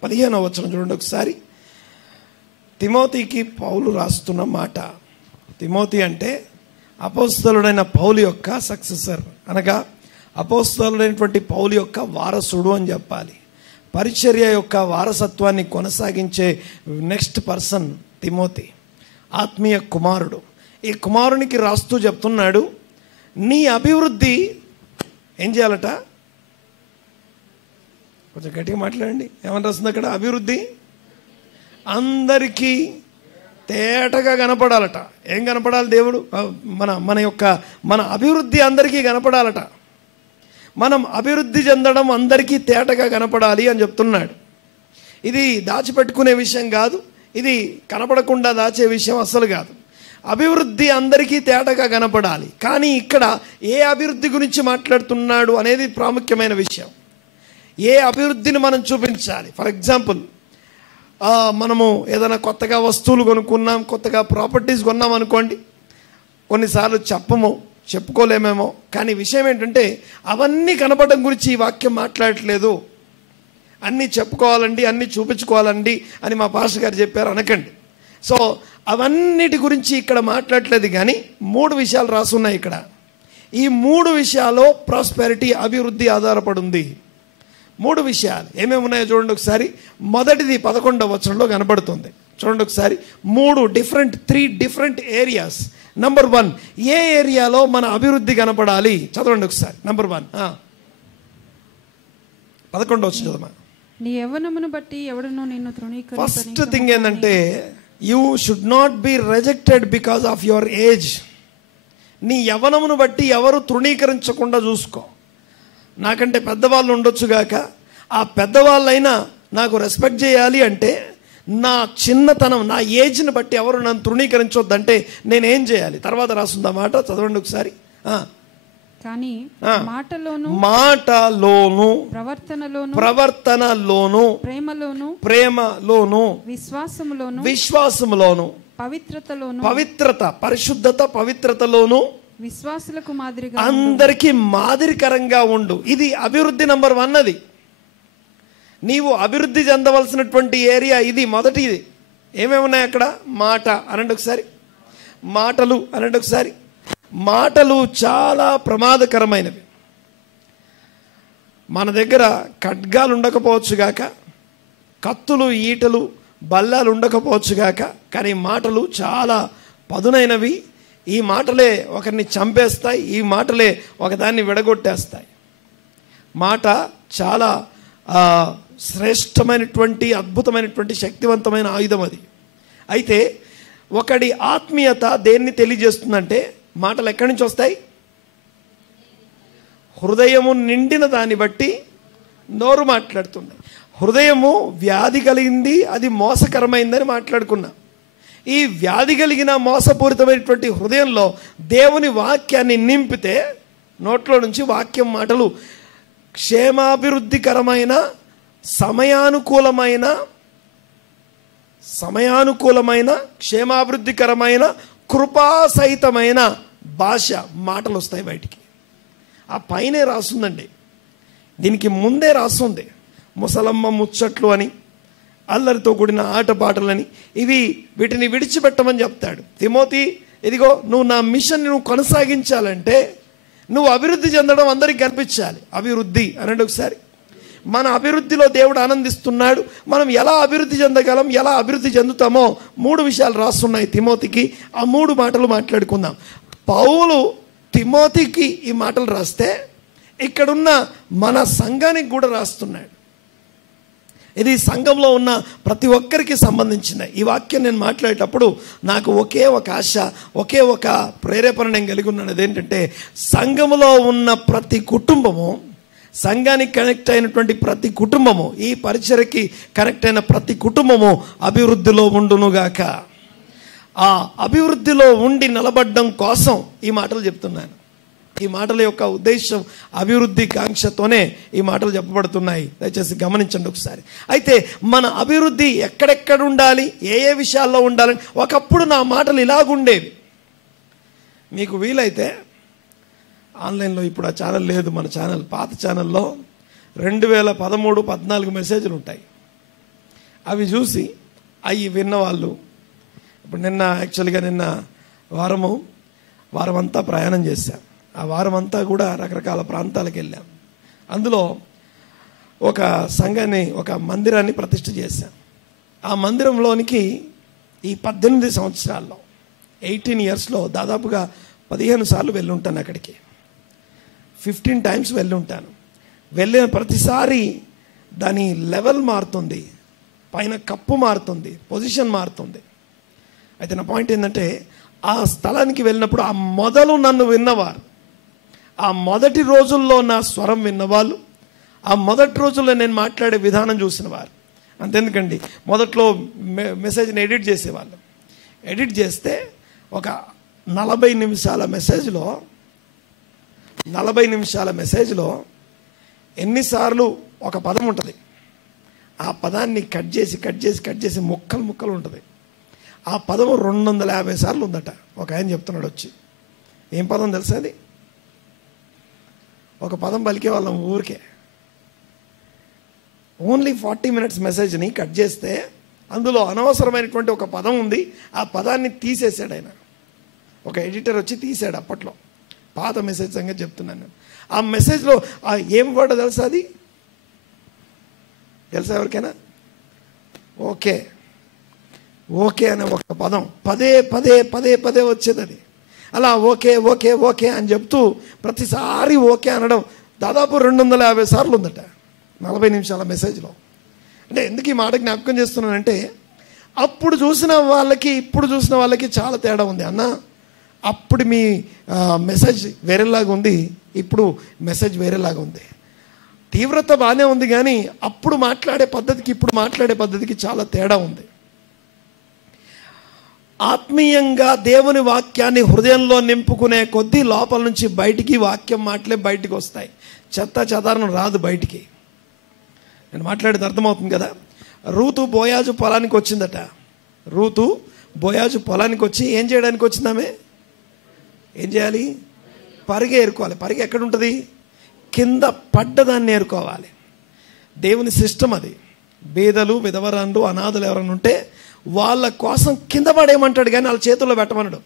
15వ వచనం చూడండి ఒకసారి. తిమోతికి పౌలు రాస్తున్న మాట. తిమోతి అంటే అపోస్తలుడైన పౌలు యొక్క సక్సెసర్, అనగా అపోస్తలుడైనటువంటి పౌలు యొక్క వారసుడు అని చెప్పాలి. పరిచర్య యొక్క వారసత్వాన్ని కొనసాగించే నెక్స్ట్ పర్సన్ తిమోతి, ఆత్మీయ కుమారుడు. ఈ కుమారునికి రాస్తూ చెప్తున్నాడు, నీ అభివృద్ధి ఏం చేయాలట? కొంచెం గట్టిగా మాట్లాడండి. ఏమని రాస్తుంది అక్కడ? అభివృద్ధి అందరికీ తేటగా కనపడాలట. ఏం కనపడాలి? దేవుడు మన అభివృద్ధి అందరికీ కనపడాలట. మనం అభివృద్ధి చెందడం అందరికీ తేటగా కనపడాలి అని చెప్తున్నాడు. ఇది దాచిపెట్టుకునే విషయం కాదు, ఇది కనపడకుండా దాచే విషయం అస్సలు కాదు. అభివృద్ధి అందరికీ తేటగా కనపడాలి. కానీ ఇక్కడ ఏ అభివృద్ధి గురించి మాట్లాడుతున్నాడు అనేది ప్రాముఖ్యమైన విషయం. ఏ అభివృద్ధిని మనం చూపించాలి? ఫర్ ఎగ్జాంపుల్, మనము ఏదైనా కొత్తగా వస్తువులు కొనుక్కున్నాం, కొత్తగా ప్రాపర్టీస్ కొన్నాం అనుకోండి. కొన్నిసార్లు చెప్పుకోలేమేమో, కానీ విషయం ఏంటంటే అవన్నీ కనపడడం గురించి ఈ వాక్యం మాట్లాడట్లేదు. అన్నీ చెప్పుకోవాలండి, అన్నీ చూపించుకోవాలండి అని మా పాస్టర్ గారు చెప్పారు అనకండి. సో అవన్నిటి గురించి ఇక్కడ మాట్లాడట్లేదు. కానీ 3 విషయాలు రాసున్నాయి ఇక్కడ. ఈ 3 విషయాల్లో ప్రాస్పెరిటీ, అభివృద్ధి ఆధారపడి ఉంది. 3 విషయాలు ఏమేమి ఉన్నాయో చూడండి ఒకసారి. మొదటిది 11వ వచనంలో కనబడుతుంది. చూడండి ఒకసారి. 3 డిఫరెంట్ ఏరియాస్. నంబర్ 1, ఏ ఏరియాలో మన అభివృద్ధి కనపడాలి? చదవండి ఒకసారి. నంబర్ 1 11వ వచనం చదవమా. నీ యవ్వనమును బట్టి ఎవడునో నిన్ను తృణీకరింపని. ఫస్ట్ థింగ్ ఏంటంటే, you should not be rejected because of your age. నీ యవ్వనమును బట్టి ఎవరు తృణీకరించకుండా చూసుకో. నాకంటే పెద్దవాళ్ళు ఉండొచ్చుగాక, ఆ పెద్దవాళ్ళైనా నాకు రెస్పెక్ట్ చేయాలి అంటే నా చిన్నతనం, నా ఏజ్ని బట్టి ఎవరు నన్ను తృణీకరించొద్దంటే నేనేం చేయాలి? తర్వాత రాసుందా మాట, చదవండి ఒకసారి. కానీ మాటలోను ప్రవర్తనలోను ప్రేమలోను విశ్వాసములోను పరిశుద్ధత పవిత్రతలోను విశ్వాసులకు మాదిరిగా అందరికీ మాదిరికరంగా ఉండు. ఇది అభివృద్ధి నంబర్ 1. అది నీవు అభివృద్ధి చెందవలసినటువంటి ఏరియా ఇది. మొదటిది ఏమేమి ఉన్నాయి అక్కడ? మాట అనండి ఒకసారి. మాటలు అనండి ఒకసారి. మాటలు చాలా ప్రమాదకరమైనవి. మన దగ్గర ఖడ్గాలు ఉండకపోవచ్చుగాక, కత్తులు ఈటలు బల్లాలు ఉండకపోవచ్చుగాక, కానీ మాటలు చాలా పదునైనవి. ఈ మాటలే ఒకరిని చంపేస్తాయి, ఈ మాటలే ఒకదాన్ని విడగొట్టేస్తాయి. మాట చాలా శ్రేష్టమైనటువంటి అద్భుతమైనటువంటి శక్తివంతమైన ఆయుధం అది. అయితే ఒకడి ఆత్మీయత దేన్ని తెలియజేస్తుందంటే, మాటలు ఎక్కడి నుంచి వస్తాయి? హృదయము నిండిన దాన్ని బట్టి నోరు మాట్లాడుతుంది. హృదయము వ్యాధి కలిగింది, అది మోసకరమైందని మాట్లాడుకున్నా. ఈ వ్యాధి కలిగిన మోసపూరితమైనటువంటి హృదయంలో దేవుని వాక్యాన్ని నింపితే నోట్లో నుంచి వాక్యం మాటలు క్షేమాభివృద్ధికరమైన సమయానుకూలమైన క్షేమాభివృద్ధికరమైన కృపాసహితమైన భాష మాటలు వస్తాయి బయటికి. ఆ పైనే రాస్తుందండి, దీనికి ముందే రాస్తుంది. ముసలమ్మ ముచ్చట్లు అని, అల్లరితో కూడిన ఆటపాటలని, వీటిని విడిచిపెట్టమని చెప్తాడు. తిమోతి, ఇదిగో నువ్వు నా మిషన్ నువ్వు కొనసాగించాలంటే నువ్వు అభివృద్ధి చెందడం అందరికి కనిపించాలి. అభివృద్ధి అనండి ఒకసారి. మన అభివృద్ధిలో దేవుడు ఆనందిస్తున్నాడు. మనం ఎలా అభివృద్ధి చెందగలం, ఎలా అభివృద్ధి చెందుతామో 3 విషయాలు రాస్తున్నాయి తిమోతికి. ఆ 3 మాటలు మాట్లాడుకుందాం. పౌలు తిమోతికి ఈ మాటలు రాస్తే ఇక్కడున్న మన సంఘానికి కూడా రాస్తున్నాడు. ఇది సంఘంలో ఉన్న ప్రతి ఒక్కరికి సంబంధించింది. ఈ వాక్యం నేను మాట్లాడేటప్పుడు నాకు ఒకే ఒక ఆశ, ఒకే ఒక ప్రేరేపణ నేను కలిగి ఉన్నాను. అదేంటంటే, సంఘములో ఉన్న ప్రతి కుటుంబము, సంఘానికి కనెక్ట్ అయినటువంటి ప్రతి కుటుంబము, ఈ పరిచర్యకి కనెక్ట్ అయిన ప్రతి కుటుంబము అభివృద్ధిలో ఉండునుగాక. ఆ అభివృద్ధిలో ఉండి నిలబడడం కోసం ఈ మాటలు చెప్తున్నాను. ఈ మాటల యొక్క ఉద్దేశం అభివృద్ధి కాంక్షతోనే ఈ మాటలు చెప్పబడుతున్నాయి. దయచేసి గమనించండి ఒకసారి. అయితే మన అభివృద్ధి ఎక్కడెక్కడ ఉండాలి, ఏ ఏ విషయాల్లో ఉండాలని, ఒకప్పుడు నా మాటలు ఇలాగుండేవి. మీకు వీలైతే ఆన్లైన్లో, ఇప్పుడు ఆ ఛానల్ లేదు, మన ఛానల్ పాత ఛానల్లో 2013-14 మెసేజ్లు ఉంటాయి. అవి చూసి అవి విన్నవాళ్ళు, ఇప్పుడు నిన్న యాక్చువల్గా నిన్న వారం అంతా ప్రయాణం చేశాం. ఆ వారం అంతా కూడా రకరకాల ప్రాంతాలకు వెళ్ళాం. అందులో ఒక సంఘాన్ని, ఒక మందిరాన్ని ప్రతిష్ఠ చేశాం. ఆ మందిరంలోనికి ఈ 18 సంవత్సరాల్లో 18 ఇయర్స్లో దాదాపుగా 15 సార్లు వెళ్ళుంటాను. అక్కడికి 15 టైమ్స్ వెళ్ళుంటాను. వెళ్ళిన ప్రతిసారి దాని లెవెల్ మారుతుంది, పైన కప్పు మారుతుంది, పొజిషన్ మారుతుంది. అయితే నా పాయింట్ ఏంటంటే, ఆ స్థలానికి వెళ్ళినప్పుడు ఆ మొదలు నన్ను విన్నవారు, ఆ మొదటి రోజుల్లో నా స్వరం విన్నవాళ్ళు, ఆ మొదటి రోజుల్లో నేను మాట్లాడే విధానం చూసిన వారు. అంతెందుకండి, మొదట్లో మెసేజ్ని ఎడిట్ చేసేవాళ్ళు. ఎడిట్ చేస్తే ఒక 40 నిమిషాల మెసేజ్లో ఎన్నిసార్లు ఒక పదం ఉంటుంది, ఆ పదాన్ని కట్ చేసి ముక్కలు ఉంటుంది. ఆ పదం 250 సార్లు ఉందట. ఒక ఆయన చెప్తున్నాడు వచ్చి, ఏం పదం తెలుసా అది? ఒక పదం పలికే వాళ్ళం ఊరికే. ఓన్లీ 40 minutes మెసేజ్ని కట్ చేస్తే అందులో అనవసరమైనటువంటి ఒక పదం ఉంది. ఆ పదాన్ని తీసేసాడు ఆయన. ఒక ఎడిటర్ వచ్చి తీసాడు. అప్పట్లో పాత మెసేజ్ సంగతి చెప్తున్నాను నేను. ఆ మెసేజ్లో ఏం వర్డ్ తెలుసా? అది తెలుసా ఎవరికైనా? ఓకే అనే ఒక పదం పదే వచ్చేది. అది అలా ఓకే అని చెప్తూ ప్రతిసారి ఓకే అనడం దాదాపు 250 సార్లు ఉందట 40 నిమిషాల మెసేజ్లో. అంటే ఎందుకు ఈ మాట జ్ఞాపకం చేస్తున్నానంటే, అప్పుడు చూసిన వాళ్ళకి ఇప్పుడు చూసిన వాళ్ళకి చాలా తేడా ఉంది. అన్న, అప్పుడు మీ మెసేజ్ వేరేలాగా ఉంది, ఇప్పుడు మెసేజ్ వేరేలాగా ఉంది. తీవ్రత బాగానే ఉంది, కానీ అప్పుడు మాట్లాడే పద్ధతికి ఇప్పుడు మాట్లాడే పద్ధతికి చాలా తేడా ఉంది. ఆత్మీయంగా దేవుని వాక్యాన్ని హృదయంలో నింపుకునే కొద్దీ లోపల నుంచి బయటికి వాక్యం మాటలే బయటికి వస్తాయి. చెదారణం రాదు బయటికి. నేను మాట్లాడేది అర్థమవుతుంది కదా. రూతు బోయాజు పొలానికి వచ్చిందట. రూతు బోయాజు పొలానికి వచ్చి ఏం చేయడానికి వచ్చిందామే? ఏం చేయాలి? పరిగె ఏరుకోవాలి. పరిగె ఎక్కడ ఉంటుంది? కింద పడ్డదాన్ని ఏరుకోవాలి. దేవుని సిస్టమ్ అది. బీదలు, విధవరాండ్రు, అనాథలు ఎవరైనా ఉంటే వాళ్ళ కోసం కింద పడేయమంటాడు, కానీ వాళ్ళ చేతుల్లో పెట్టమన్నాడు.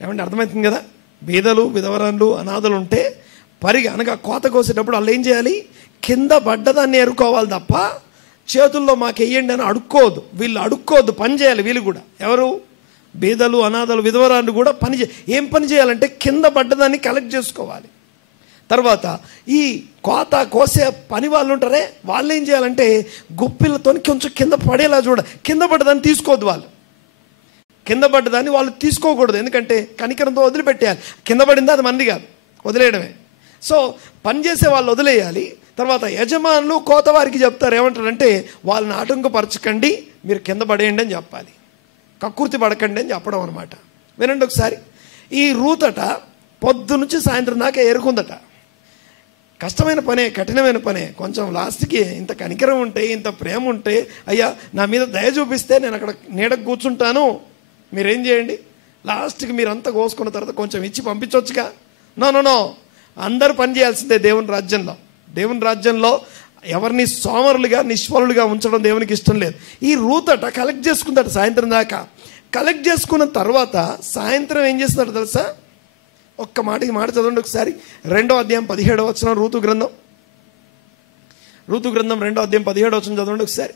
ఏమంటే అర్థమవుతుంది కదా. బీదలు, విధవరాండ్రు, అనాథలు ఉంటే పరిగె అనగా కోత కోసేటప్పుడు వాళ్ళు ఏం చేయాలి? కింద పడ్డదాన్ని ఏరుకోవాలి తప్ప చేతుల్లో మాకు వెయ్యండి అని అడుక్కోవద్దు. వీళ్ళు అడుక్కోవద్దు, పని చేయాలి. వీళ్ళు కూడా ఎవరు? బీదలు, అనాథలు, విధవరాండ్రు కూడా ఏం పని చేయాలంటే కింద పడ్డదాన్ని కలెక్ట్ చేసుకోవాలి. తర్వాత ఈ కోత కోసే పని వాళ్ళు ఉంటారే, వాళ్ళు ఏం చేయాలంటే గుప్పిలతో కొంచెం కింద పడేలా కింద పడ్డదాన్ని తీసుకోవద్దు. కింద పడ్డదాన్ని వాళ్ళు తీసుకోకూడదు. ఎందుకంటే కనికరంతో వదిలిపెట్టేయాలి. కింద పడింది అది మంది కాదు, వదిలేయడమే. సో పనిచేసే వాళ్ళు వదిలేయాలి. తర్వాత యజమానులు కోత వారికి చెప్తారు, ఏమంటారంటే వాళ్ళని ఆటంకపరచకండి, మీరు కింద పడేయండి అని చెప్పాలి, కక్కుర్తి పడకండి అని చెప్పడం అనమాట. వినండి ఒకసారి. ఈ రూతట పొద్దు నుంచి సాయంత్రం దాకా ఏరుకుందట. కష్టమైన పనే, కఠినమైన పనే. కొంచెం లాస్ట్కి ఇంత కనికరం ఉంటే, ఇంత ప్రేమ ఉంటే, అయ్యా నా మీద దయ చూపిస్తే నేను అక్కడ నీడకు కూర్చుంటాను, మీరేం చేయండి, లాస్ట్కి మీరంతా కోసుకున్న తర్వాత కొంచెం ఇచ్చి పంపించవచ్చుగా. నో, అందరూ పని చేయాల్సిందే దేవుని రాజ్యంలో. దేవుని రాజ్యంలో ఎవరిని సోమరులుగా, నిష్ఫలులుగా ఉంచడం దేవునికి ఇష్టం లేదు. ఈ రూతట కలెక్ట్ చేసుకుందట సాయంత్రం దాకా. కలెక్ట్ చేసుకున్న తర్వాత సాయంత్రం ఏం చేస్తున్నాడు తెలుసా? ఒక్క మాటకి మాట చదవండి ఒకసారి. 2వ అధ్యాయం 17వ వచనం. రూతు గ్రంథం 2వ అధ్యాయం 17వ వచనం చదవండి ఒకసారి.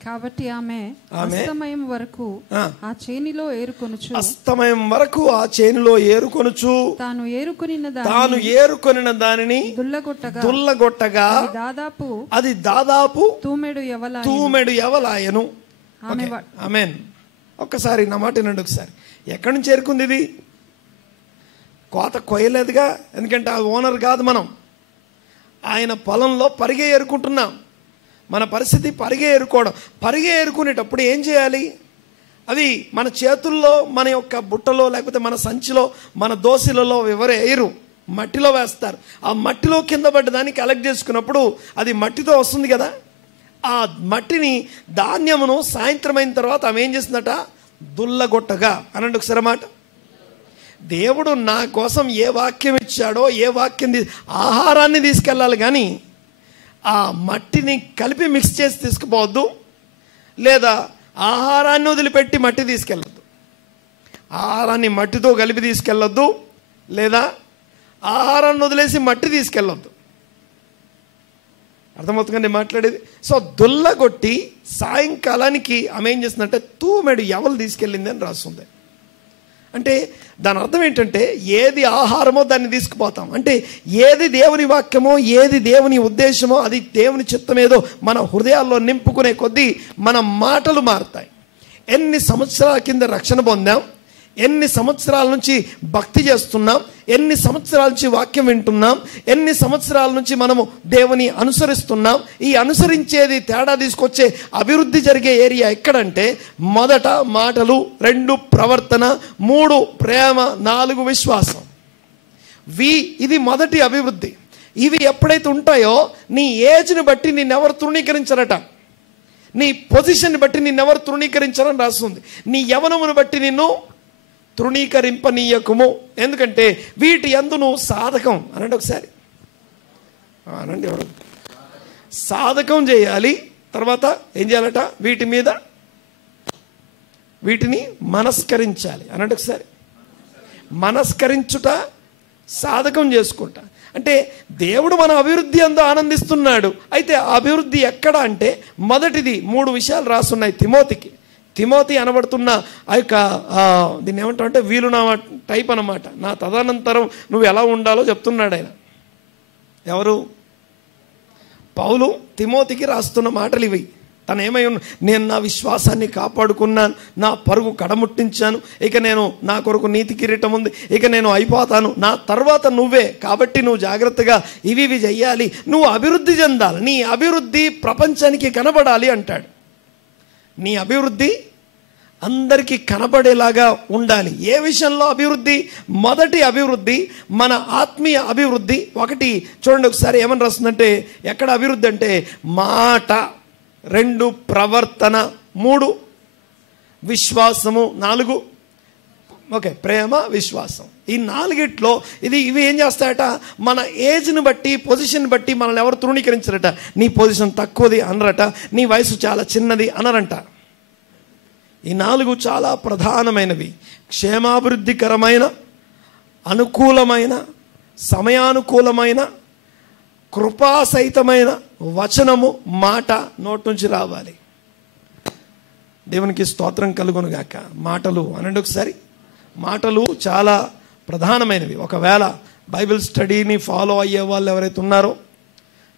కాబట్టి ఆమె అస్తమయం వరకు ఆ చేనిలో ఏరుకొనుచు తాను ఏరుకొనిన దానిని దుల్లగొట్టగా అది దాదాపు తూమెడు యవలాయను. ఆమేన్. ఒక్కసారి నా మాట వినండి ఒకసారి. ఎక్కడి నుంచి ఏరుకుంది ఇది? కోత కొయ్యలేదుగా, ఎందుకంటే ఆ ఓనర్ కాదు మనం. ఆయన పొలంలో పరిగె ఏరుకుంటున్నాం. మన పరిస్థితి పరిగె ఏరుకోవడం. పరిగె ఏరుకునేటప్పుడు ఏం చేయాలి? అవి మన చేతుల్లో, మన యొక్క బుట్టలో, లేకపోతే మన సంచిలో, మన దోశలలో ఎవరు వేయరు, మట్టిలో వేస్తారు. ఆ మట్టిలో కింద పడ్డదాన్ని కలెక్ట్ చేసుకున్నప్పుడు అది మట్టితో వస్తుంది కదా. ఆ మట్టిని, ధాన్యమును సాయంత్రం అయిన తర్వాత ఆమె ఏం చేస్తుందట? దుల్లగొట్టగా. అనండి ఒకసారి మాట. దేవుడు నా కోసం ఏ వాక్యం ఇచ్చాడో, ఏ వాక్యం ఆహారాన్ని తీసుకెళ్ళాలి, కానీ ఆ మట్టిని కలిపి మిక్స్ చేసి తీసుకుపోవద్దు. లేదా ఆహారాన్ని వదిలిపెట్టి మట్టి తీసుకెళ్ళొద్దు. ఆహారాన్ని మట్టితో కలిపి తీసుకెళ్ళొద్దు, లేదా ఆహారాన్ని వదిలేసి మట్టి తీసుకెళ్ళొద్దు. అర్థమవుతుందండి మాట్లాడేది? సో దుల్లగొట్టి సాయంకాలానికి ఆమె ఏం చేస్తుందంటే తూమెడు ఎవలు తీసుకెళ్ళింది అని రాస్తుంది. అంటే దాని అర్థం ఏంటంటే ఏది ఆహారమో దాన్ని తీసుకుపోతాం. అంటే ఏది దేవుని వాక్యమో, ఏది దేవుని ఉద్దేశమో, అది దేవుని చిత్తమేదో మన హృదయాల్లో నింపుకునే కొద్దీ మన మాటలు మారుతాయి. ఎన్ని సంవత్సరాల కింద రక్షణ పొందాం, ఎన్ని సంవత్సరాల నుంచి భక్తి చేస్తున్నాం, ఎన్ని సంవత్సరాల నుంచి వాక్యం వింటున్నాం, ఎన్ని సంవత్సరాల నుంచి మనము దేవుని అనుసరిస్తున్నాం. ఈ అనుసరించేది తేడా తీసుకొచ్చే అభివృద్ధి జరిగే ఏరియా ఎక్కడంటే మొదట మాటలు, 2 ప్రవర్తన, 3 ప్రేమ, 4 విశ్వాసం. ఇది మొదటి అభివృద్ధి. ఇవి ఎప్పుడైతే ఉంటాయో నీ ఏజ్ని బట్టి నిన్నెవరు తృణీకరించరట, నీ పొజిషన్ బట్టి నిన్నెవరు తృణీకరించరని రాస్తుంది. నీ యవనమును బట్టి నిన్ను తృణీకరింపనీయకుము, ఎందుకంటే వీటి యందు నువ్వు సాధకం అనండి. ఒకసారి అనండి, ఎవరు సాధకం చేయాలి. తర్వాత ఏం చేయాలట? వీటిని మనస్కరించాలి అనండి. ఒకసారి మనస్కరించుట, సాధకం చేసుకుంటా. అంటే దేవుడు మన అభివృద్ధి అందు ఆనందిస్తున్నాడు. అయితే అభివృద్ధి ఎక్కడ అంటే మొదటిది 3 విషయాలు రాస్తున్నాయి తిమోతి అనబడుతున్న ఆ యొక్క దీన్ని ఏమంటావు అంటే వీలునా టైప్ అన్నమాట. నా తదనంతరం నువ్వు ఎలా ఉండాలో చెప్తున్నాడు ఆయన. ఎవరు? పౌలు తిమోతికి రాస్తున్న మాటలు ఇవి. తను ఏమై నేను నా విశ్వాసాన్ని కాపాడుకున్నాను, నా పరుగు కడముట్టించాను, ఇక నేను నా కొరకు నీతి కిరీటం ఉంది, ఇక నేను అయిపోతాను, నా తర్వాత నువ్వే, కాబట్టి నువ్వు జాగ్రత్తగా ఇవి చెయ్యాలి, నువ్వు అభివృద్ధి చెందాలి, నీ అభివృద్ధి ప్రపంచానికి కనబడాలి అంటాడు. నీ అభివృద్ధి అందరికీ కనబడేలాగా ఉండాలి. ఏ విషయంలో అభివృద్ధి? మొదటి అభివృద్ధి మన ఆత్మీయ అభివృద్ధి. ఒకటి చూడండి ఒకసారి ఏమని రాస్తుందంటే, ఎక్కడ అభివృద్ధి అంటే మాట, 2 ప్రవర్తన, 3 విశ్వాసము, 4 ప్రేమ, విశ్వాసం. ఈ 4గిట్లో ఇవి ఏం చేస్తాయట? మన ఏజ్ని బట్టి, పొజిషన్ బట్టి మనల్ని ఎవరు తృణీకరించరట. నీ పొజిషన్ తక్కువది అనరట, నీ వయసు చాలా చిన్నది అనరంట. ఈ 4 చాలా ప్రధానమైనవి. క్షేమాభివృద్ధికరమైన, అనుకూలమైన, సమయానుకూలమైన, కృపాసహితమైన వచనము, మాట నోటి నుంచి రావాలి. దేవునికి స్తోత్రం కలుగునుగాక. మాటలు అనండి ఒకసారి. మాటలు చాలా ప్రధానమైనవి. ఒకవేళ బైబిల్ స్టడీని ఫాలో అయ్యే వాళ్ళు ఎవరైతే ఉన్నారో,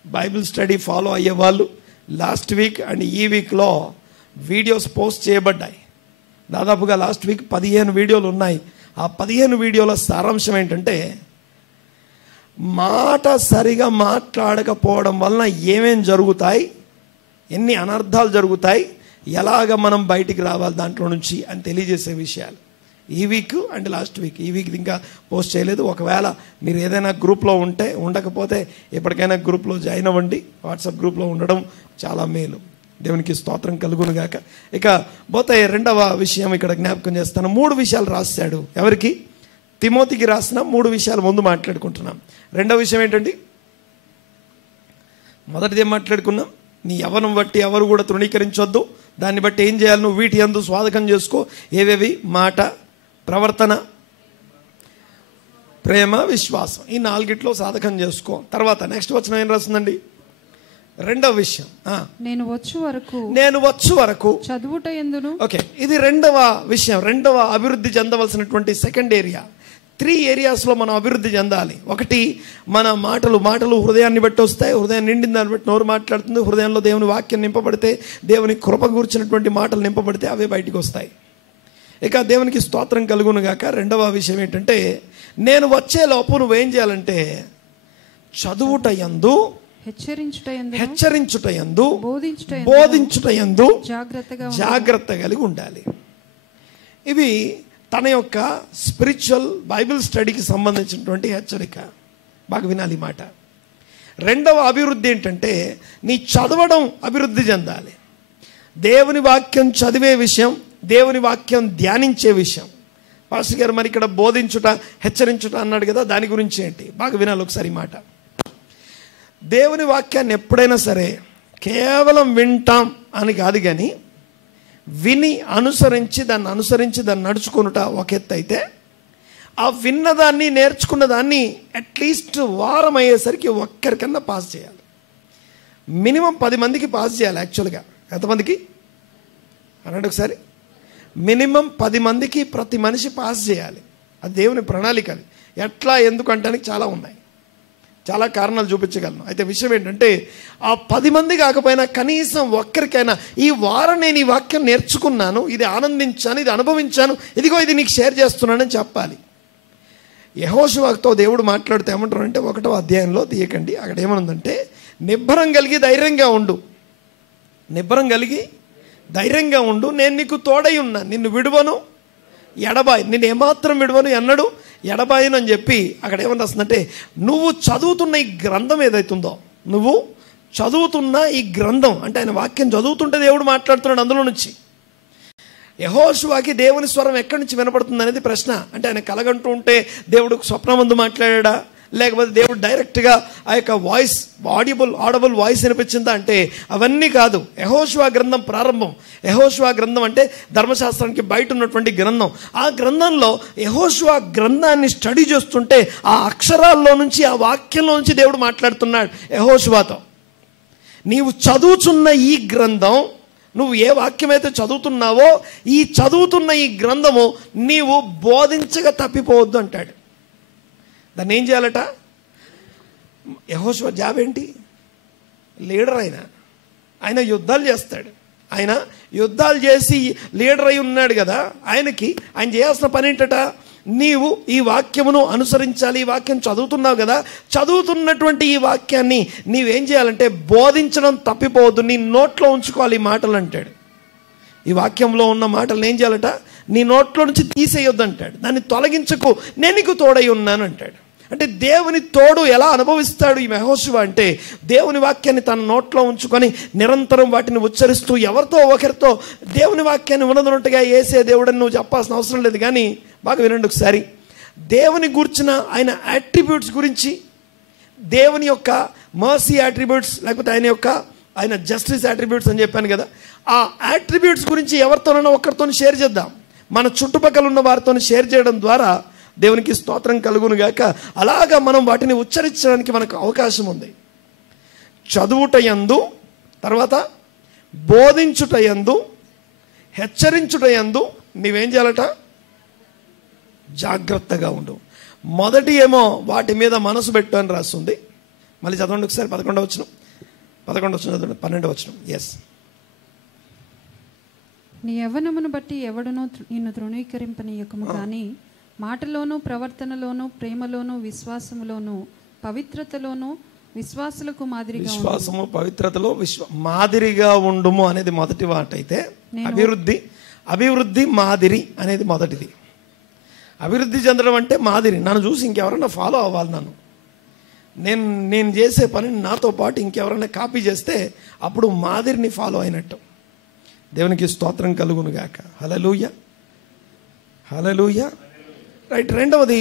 బైబిల్ స్టడీ ఫాలో అయ్యే వాళ్ళు లాస్ట్ వీక్ అండ్ ఈ వీక్లో వీడియోస్ పోస్ట్ చేయబడ్డాయి. దాదాపుగా లాస్ట్ వీక్ 15 వీడియోలు ఉన్నాయి. ఆ 15 వీడియోల సారాంశం ఏంటంటే, మాట సరిగా మాట్లాడకపోవడం వలన ఏమేం జరుగుతాయి, ఎన్ని అనర్థాలు జరుగుతాయి, ఎలాగ మనం బయటికి రావాలి దాంట్లో నుంచి అని తెలియజేసే విషయాలు. ఈ వీక్ అండ్ లాస్ట్ వీక్. ఈ వీక్ ఇంకా పోస్ట్ చేయలేదు. ఒకవేళ మీరు ఏదైనా గ్రూప్లో ఉండకపోతే ఎప్పటికైనా గ్రూప్లో జాయిన్ అవ్వండి. వాట్సాప్ గ్రూప్లో ఉండడం చాలా మేలు. దేవునికి స్తోత్రం కలుగునుగాక. ఇక పోతే 2వ విషయం ఇక్కడ జ్ఞాపకం చేస్తాను. 3 విషయాలు రాశాడు. ఎవరికి? తిమోతికి రాసిన 3 విషయాలు ముందు మాట్లాడుకుంటున్నాం. 2వ విషయం ఏంటండి? మొదటిది ఏం మాట్లాడుకున్నాం? నీ యవ్వనం బట్టి ఎవరు కూడా తృణీకరించొద్దు. దాన్ని బట్టి ఏం చేయాలి? నువ్వు వీటి యందు స్వాధకం చేసుకో. ఏవేవి? మాట, ప్రవర్తన, ప్రేమ, విశ్వాసం. ఈ 4గిట్లో సాధకం చేసుకో. తర్వాత నెక్స్ట్ వచనం ఏం రాస్తుందండి? 2వ విషయం, నేను వచ్చు వరకు చదువుట యందును. ఇది 2వ విషయం. 2వ అభివృద్ధి చెందవలసినటువంటి సెకండ్ ఏరియా. 3 ఏరియాస్లో మనం అభివృద్ధి చెందాలి. ఒకటి, మన మాటలు హృదయాన్ని బట్టి వస్తాయి. హృదయం నిండిన దాన్ని బట్టి నోరు మాట్లాడుతుంది. హృదయంలో దేవుని వాక్యం నింపబడితే, దేవుని కృప గురించినటువంటి మాటలు నింపబడితే అవే బయటికి వస్తాయి. ఇక దేవునికి స్తోత్రం కలుగునుగాక. 2వ విషయం ఏంటంటే, నేను వచ్చేలోపు నువ్వేం చేయాలంటే చదువుట యందు, హెచ్చరించుట యందు, బోధించుట యందు జాగ్రత్త కలిగి ఉండాలి. ఇవి తన యొక్క స్పిరిచువల్ బైబిల్ స్టడీకి సంబంధించినటువంటి హెచ్చరిక. బాగా వినాలి ఈ మాట. 2వ అభివృద్ధి ఏంటంటే, నీ చదవడం అభివృద్ధి చెందాలి. దేవుని వాక్యం చదివే విషయం, దేవుని వాక్యం ధ్యానించే విషయం. పాస్టర్ గారు మరి ఇక్కడ బోధించుట, హెచ్చరించుట అన్నాడు కదా, దాని గురించి ఏంటి? బాగా వినాలి ఒకసారి ఈ మాట. దేవుని వాక్యాన్ని ఎప్పుడైనా సరే కేవలం వింటాం అని కాదు, కానీ విని అనుసరించి దాన్ని నడుచుకునుట ఒక ఎత్తు అయితే, ఆ విన్నదాన్ని నేర్చుకున్న దాన్ని అట్లీస్ట్ వారం అయ్యేసరికి ఒక్కరికన్నా పాస్ చేయాలి. మినిమం 10 మందికి పాస్ చేయాలి. యాక్చువల్గా ఎంతమందికి అన్నాడు ఒకసారి? మినిమం 10 మందికి ప్రతి మనిషి పాస్ చేయాలి. అది దేవుని ప్రణాళిక. అది ఎట్లా ఎందుకంటానికి చాలా ఉన్నాయి, చాలా కారణాలు చూపించగలను. అయితే విషయం ఏంటంటే, ఆ 10 మంది కాకపోయినా కనీసం ఒక్కరికైనా ఈ వారం నేను ఈ వాక్యం నేర్చుకున్నాను, ఇది ఆనందించాను, ఇది అనుభవించాను, ఇదిగో ఇది నీకు షేర్ చేస్తున్నానని చెప్పాలి. యెహోషువతో దేవుడు మాట్లాడితే ఏమంటారు అంటే, 1వ అధ్యాయంలో తీయకండి, అక్కడ ఏమనుందంటే, నిబ్బరం కలిగి ధైర్యంగా ఉండు, నిబ్బరం కలిగి ధైర్యంగా ఉండు, నేను నీకు తోడై ఉన్నా, నిన్ను విడువను ఎడబాయి, నేను ఏమాత్రం విడువను ఎన్నడు ఎడబాయను అని చెప్పి అక్కడ ఏమని రాస్తుందంటే, నువ్వు చదువుతున్న ఈ గ్రంథం ఏదైతుందో, నువ్వు చదువుతున్న ఈ గ్రంథం అంటే ఆయన వాక్యం చదువుతుంటే దేవుడు మాట్లాడుతున్నాడు అందులో నుంచి. యెహోషువకి దేవుని స్వరం ఎక్కడి నుంచి వినపడుతుంది అనేది ప్రశ్న. అంటే ఆయన కలగంటూ ఉంటే దేవుడు స్వప్నమందు మాట్లాడా, లేకపోతే దేవుడు డైరెక్ట్గా ఆ యొక్క వాయిస్ ఆడబుల్ వాయిస్ వినిపించిందా అంటే అవన్నీ కాదు. యెహోషువ గ్రంథం ప్రారంభం. యెహోషువ గ్రంథం అంటే ధర్మశాస్త్రానికి బయట ఉన్నటువంటి గ్రంథం. ఆ గ్రంథంలో యెహోషువ గ్రంథాన్ని స్టడీ చేస్తుంటే ఆ అక్షరాల్లో నుంచి, ఆ వాక్యంలో నుంచి దేవుడు మాట్లాడుతున్నాడు యెహోషువతో. నీవు చదువుతున్న ఈ గ్రంథం, నువ్వు ఏ వాక్యమైతే చదువుతున్నావో ఈ చదువుతున్న ఈ గ్రంథము నీవు బోధించగా తప్పిపోవద్దు అంటాడు. దాన్ని ఏం చేయాలట? యెహోషువ జాబ్ ఏంటి? లీడర్. ఆయన యుద్ధాలు చేస్తాడు. ఆయన యుద్ధాలు చేసి లీడర్ అయి ఉన్నాడు కదా, ఆయన చేయాల్సిన పని ఏంటట? నీవు ఈ వాక్యమును అనుసరించాలి. ఈ వాక్యం చదువుతున్నావు కదా, చదువుతున్నటువంటి ఈ వాక్యాన్ని నీవేం చేయాలంటే బోధించడం తప్పిపోవద్దు, నీ నోట్లో ఉంచుకోవాలి ఈ మాటలు అంటాడు. ఈ వాక్యంలో ఉన్న మాటలను ఏం చేయాలట? నీ నోట్లో నుంచి తీసేయొద్దు అంటాడు. దాన్ని తొలగించకు, నేను నీకు తోడై ఉన్నాను అంటాడు. అంటే దేవుని తోడు ఎలా అనుభవిస్తాడు ఈ యెహోషువ అంటే, దేవుని వాక్యాన్ని తన నోట్లో ఉంచుకొని నిరంతరం వాటిని ఉచ్చరిస్తూ ఎవరితో ఒకరితో దేవుని వాక్యాన్ని ఉన్నదన్నట్టుగా ఏసే దేవుడని నువ్వు చెప్పాల్సిన అవసరం లేదు. కానీ బాగా వినండి ఒకసారి. దేవుని గూర్చిన ఆయన యాట్రిబ్యూట్స్ గురించి, దేవుని యొక్క మర్సీ యాట్రిబ్యూట్స్, లేకపోతే ఆయన జస్టిస్ యాట్రిబ్యూట్స్ అని చెప్పాను కదా, ఆ యాట్రిబ్యూట్స్ గురించి ఎవరితోనైనా ఒకరితో షేర్ చేద్దాం. మన చుట్టుపక్కల ఉన్న వారితో షేర్ చేయడం ద్వారా దేవునికి స్తోత్రం కలుగును గాక. అలాగా మనం వాటిని ఉచ్చరించడానికి మనకు అవకాశం ఉంది. చదువుటయందు, తర్వాత బోధించుటయందు, హెచ్చరించుటయందు నీవేం చేయాలట? జాగ్రత్తగా ఉండు. మొదటి ఏమో వాటి మీద మనసు పెట్టు అని రాస్తుంది. మళ్ళీ చదవండి ఒకసారి. 11వ వచనం చదవండి. 12వ వచనం. ఎస్. నీ యవ్వనమును బట్టి ఎవడునో నిన్ను తృణీకరింపనీయకము కానీ మాటలోను, ప్రవర్తనలోను, ప్రేమలోను, విశ్వాసములోను, పవిత్రతలోను విశ్వాసులకు మాదిరిగా, విశ్వాసము పవిత్రతలో మాదిరిగా ఉండుము అనేది మొదటి మాట అయితే, అభివృద్ధి మాదిరి అనేది మొదటిది. అభివృద్ధి చెందడం అంటే మాదిరి. నన్ను చూసి ఇంకెవరైనా ఫాలో అవ్వాలి. నేను చేసే పనిని నాతో పాటు ఇంకెవరైనా కాపీ చేస్తే అప్పుడు మాదిరిని ఫాలో అయినట్టు. దేవునికి స్తోత్రం కలుగును గాక. హల్లెలూయా, హల్లెలూయా. రైట్. రెండవది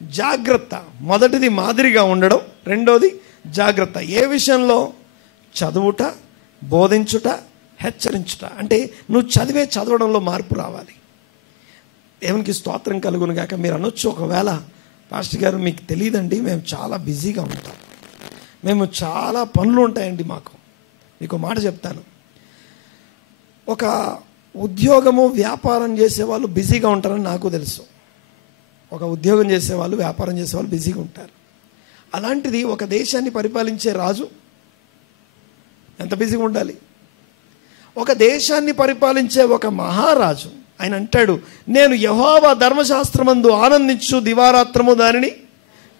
జాగ్రత్త. మొదటిది మాదిరిగా ఉండడం, రెండవది జాగ్రత్త. ఏ విషయంలో? చదువుట, బోధించుట, హెచ్చరించుట. అంటే నువ్వు చదవడంలో మార్పు రావాలి. దేవునికి స్తోత్రం కలుగును గాక. మీరు అనొచ్చు, ఒకవేళ పాస్టర్ గారు మీకు తెలియదండి, మేము చాలా బిజీగా ఉంటాం, మేము చాలా పనులు ఉంటాయండి మాకు. మీకు మాట చెప్తాను, ఒక ఉద్యోగము, వ్యాపారం చేసేవాళ్ళు బిజీగా ఉంటారని నాకు తెలుసు. ఒక ఉద్యోగం చేసేవాళ్ళు, వ్యాపారం చేసేవాళ్ళు బిజీగా ఉంటారు. అలాంటిది ఒక దేశాన్ని పరిపాలించే రాజు ఎంత బిజీగా ఉండాలి? ఒక దేశాన్ని పరిపాలించే ఒక మహారాజు ఆయన అంటాడు, నేను యెహోవా ధర్మశాస్త్రమందు ఆనందించు దివారాత్రము దానిని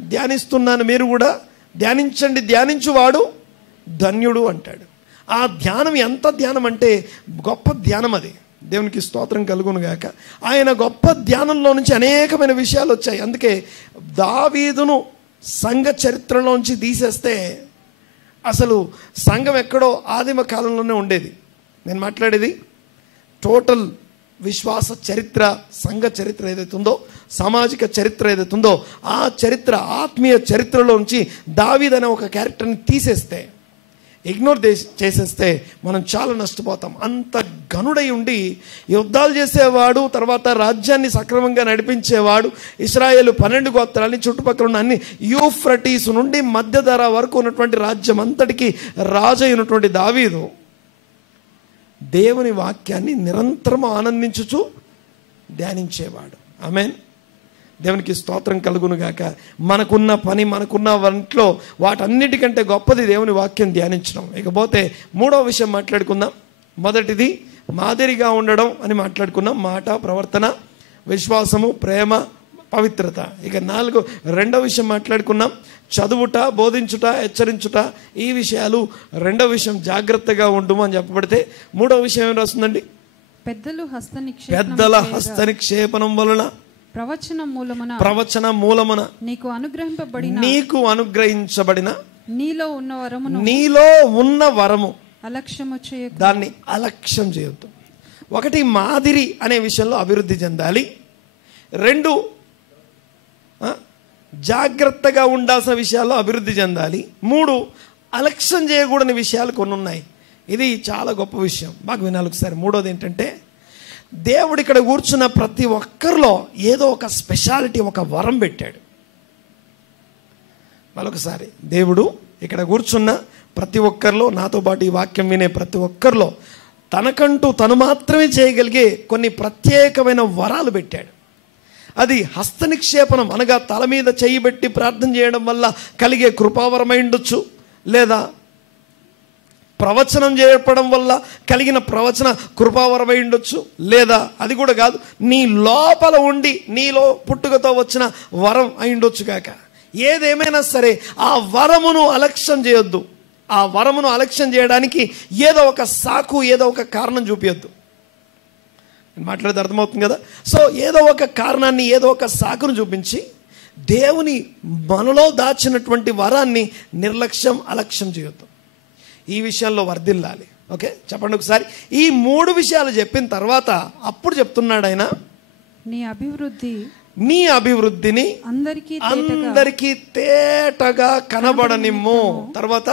ధ్యానిస్తున్నాను, మీరు కూడా ధ్యానించండి, ధ్యానించువాడు ధన్యుడు అంటాడు. ఆ ధ్యానం ఎంత ధ్యానం అంటే గొప్ప ధ్యానం అది. దేవునికి స్తోత్రం కలుగును గాక. ఆయన గొప్ప ధ్యానంలో నుంచి అనేకమైన విషయాలు వచ్చాయి. అందుకే దావీదును సంఘ చరిత్రలోంచి తీసేస్తే అసలు సంఘం ఎక్కడో ఆదిమ కాలంలోనే ఉండేది. నేను మాట్లాడేది టోటల్ విశ్వాస చరిత్ర, సంఘ చరిత్ర ఏదైతే ఉందో, సామాజిక చరిత్ర ఏదైతే ఉందో, ఆ చరిత్ర, ఆత్మీయ చరిత్రలోంచి దావీదు అనే ఒక క్యారెక్టర్ని తీసేస్తే ఇగ్నోర్ చేసేస్తే మనం చాలా నష్టపోతాం. అంత ఘనుడై ఉండి యుద్ధాలు చేసేవాడు, తర్వాత రాజ్యాన్ని సక్రమంగా నడిపించేవాడు, ఇశ్రాయేలు 12 గోత్రాలని చుట్టుపక్కల ఉన్న అన్ని యూఫ్రటీస్ నుండి మధ్యధర వరకు ఉన్నటువంటి రాజ్యం అంతటికి రాజు అయినటువంటి దావీదు దేవుని వాక్యాన్ని నిరంతరం ఆనందించుచు ధ్యానించేవాడు. ఆమేన్. దేవునికి స్తోత్రం కలుగును గాక. మనకున్న పని, మనకున్న వంట్లో వాటన్నిటికంటే గొప్పది దేవుని వాక్యం ధ్యానించడం. ఇకపోతే 3వ విషయం మాట్లాడుకుందాం. మొదటిది మాదిరిగా ఉండడం అని మాట్లాడుకున్నాం. మాట, ప్రవర్తన, విశ్వాసము, ప్రేమ, పవిత్రత. ఇక 2వ విషయం మాట్లాడుకున్నాం. చదువుట, బోధించుట, హెచ్చరించుట. ఈ విషయాలు. 2వ విషయం జాగ్రత్తగా ఉండుము అని చెప్పబడితే 3వ విషయం ఏం రాస్తుందండి? పెద్దల హస్తనిక్షేపణం వలన ప్రవచన మూలమున నీకు అనుగ్రహించబడిన నీలో ఉన్న వరము దాన్ని అలక్ష్యం చేయొద్దు. ఒకటి, మాదిరి అనే విషయంలో అభివృద్ధి చెందాలి. 2, జాగ్రత్తగా ఉండాల్సిన విషయాల్లో అభివృద్ధి చెందాలి. 3, అలక్ష్యం చేయకూడని విషయాలు కొన్ని ఉన్నాయి. ఇది చాలా గొప్ప విషయం, బాగా వినాలి ఒకసారి. 3వది ఏంటంటే, దేవుడు ఇక్కడ కూర్చున్న ప్రతి ఒక్కరిలో ఏదో ఒక స్పెషాలిటీ, ఒక వరం పెట్టాడు. మరొకసారి, దేవుడు ఇక్కడ కూర్చున్న ప్రతి ఒక్కరిలో, నాతో పాటు ఈ వాక్యం వినే ప్రతి ఒక్కరిలో తనకంటూ తను మాత్రమే చేయగలిగే కొన్ని ప్రత్యేకమైన వరాలు పెట్టాడు. అది హస్తనిక్షేపణం అనగా తల మీద చేయి పెట్టి ప్రార్థన చేయడం వల్ల కలిగే కృపావరమై ఉండొచ్చు, లేదా ప్రవచనం చేయడం వల్ల కలిగిన ప్రవచన కృపావరమై ఉండొచ్చు, లేదా అది కూడా కాదు, నీ లోపల ఉండి నీలో పుట్టుకతో వచ్చిన వరం అయి ఉండొచ్చు కాక. ఏదేమైనా సరే ఆ వరమును అలక్ష్యం చేయొద్దు. ఆ వరమును అలక్ష్యం చేయడానికి ఏదో ఒక సాకు, ఏదో ఒక కారణం చూపించొద్దు. మాట్లాడేది అర్థమవుతుంది కదా? సో ఏదో ఒక కారణాన్ని, ఏదో ఒక సాకును చూపించి దేవుని మనలో దాచినటువంటి వరాన్ని నిర్లక్ష్యం, అలక్ష్యం చేయొద్దు. ఈ విషయాల్లో వర్ధిల్లాలి. ఓకే, చెప్పండి ఒకసారి. ఈ 3 విషయాలు చెప్పిన తర్వాత అప్పుడు చెప్తున్నాడు ఆయన, నీ అభివృద్ధిని అందరికీ తేటగా కనబడనిమ్ము. తర్వాత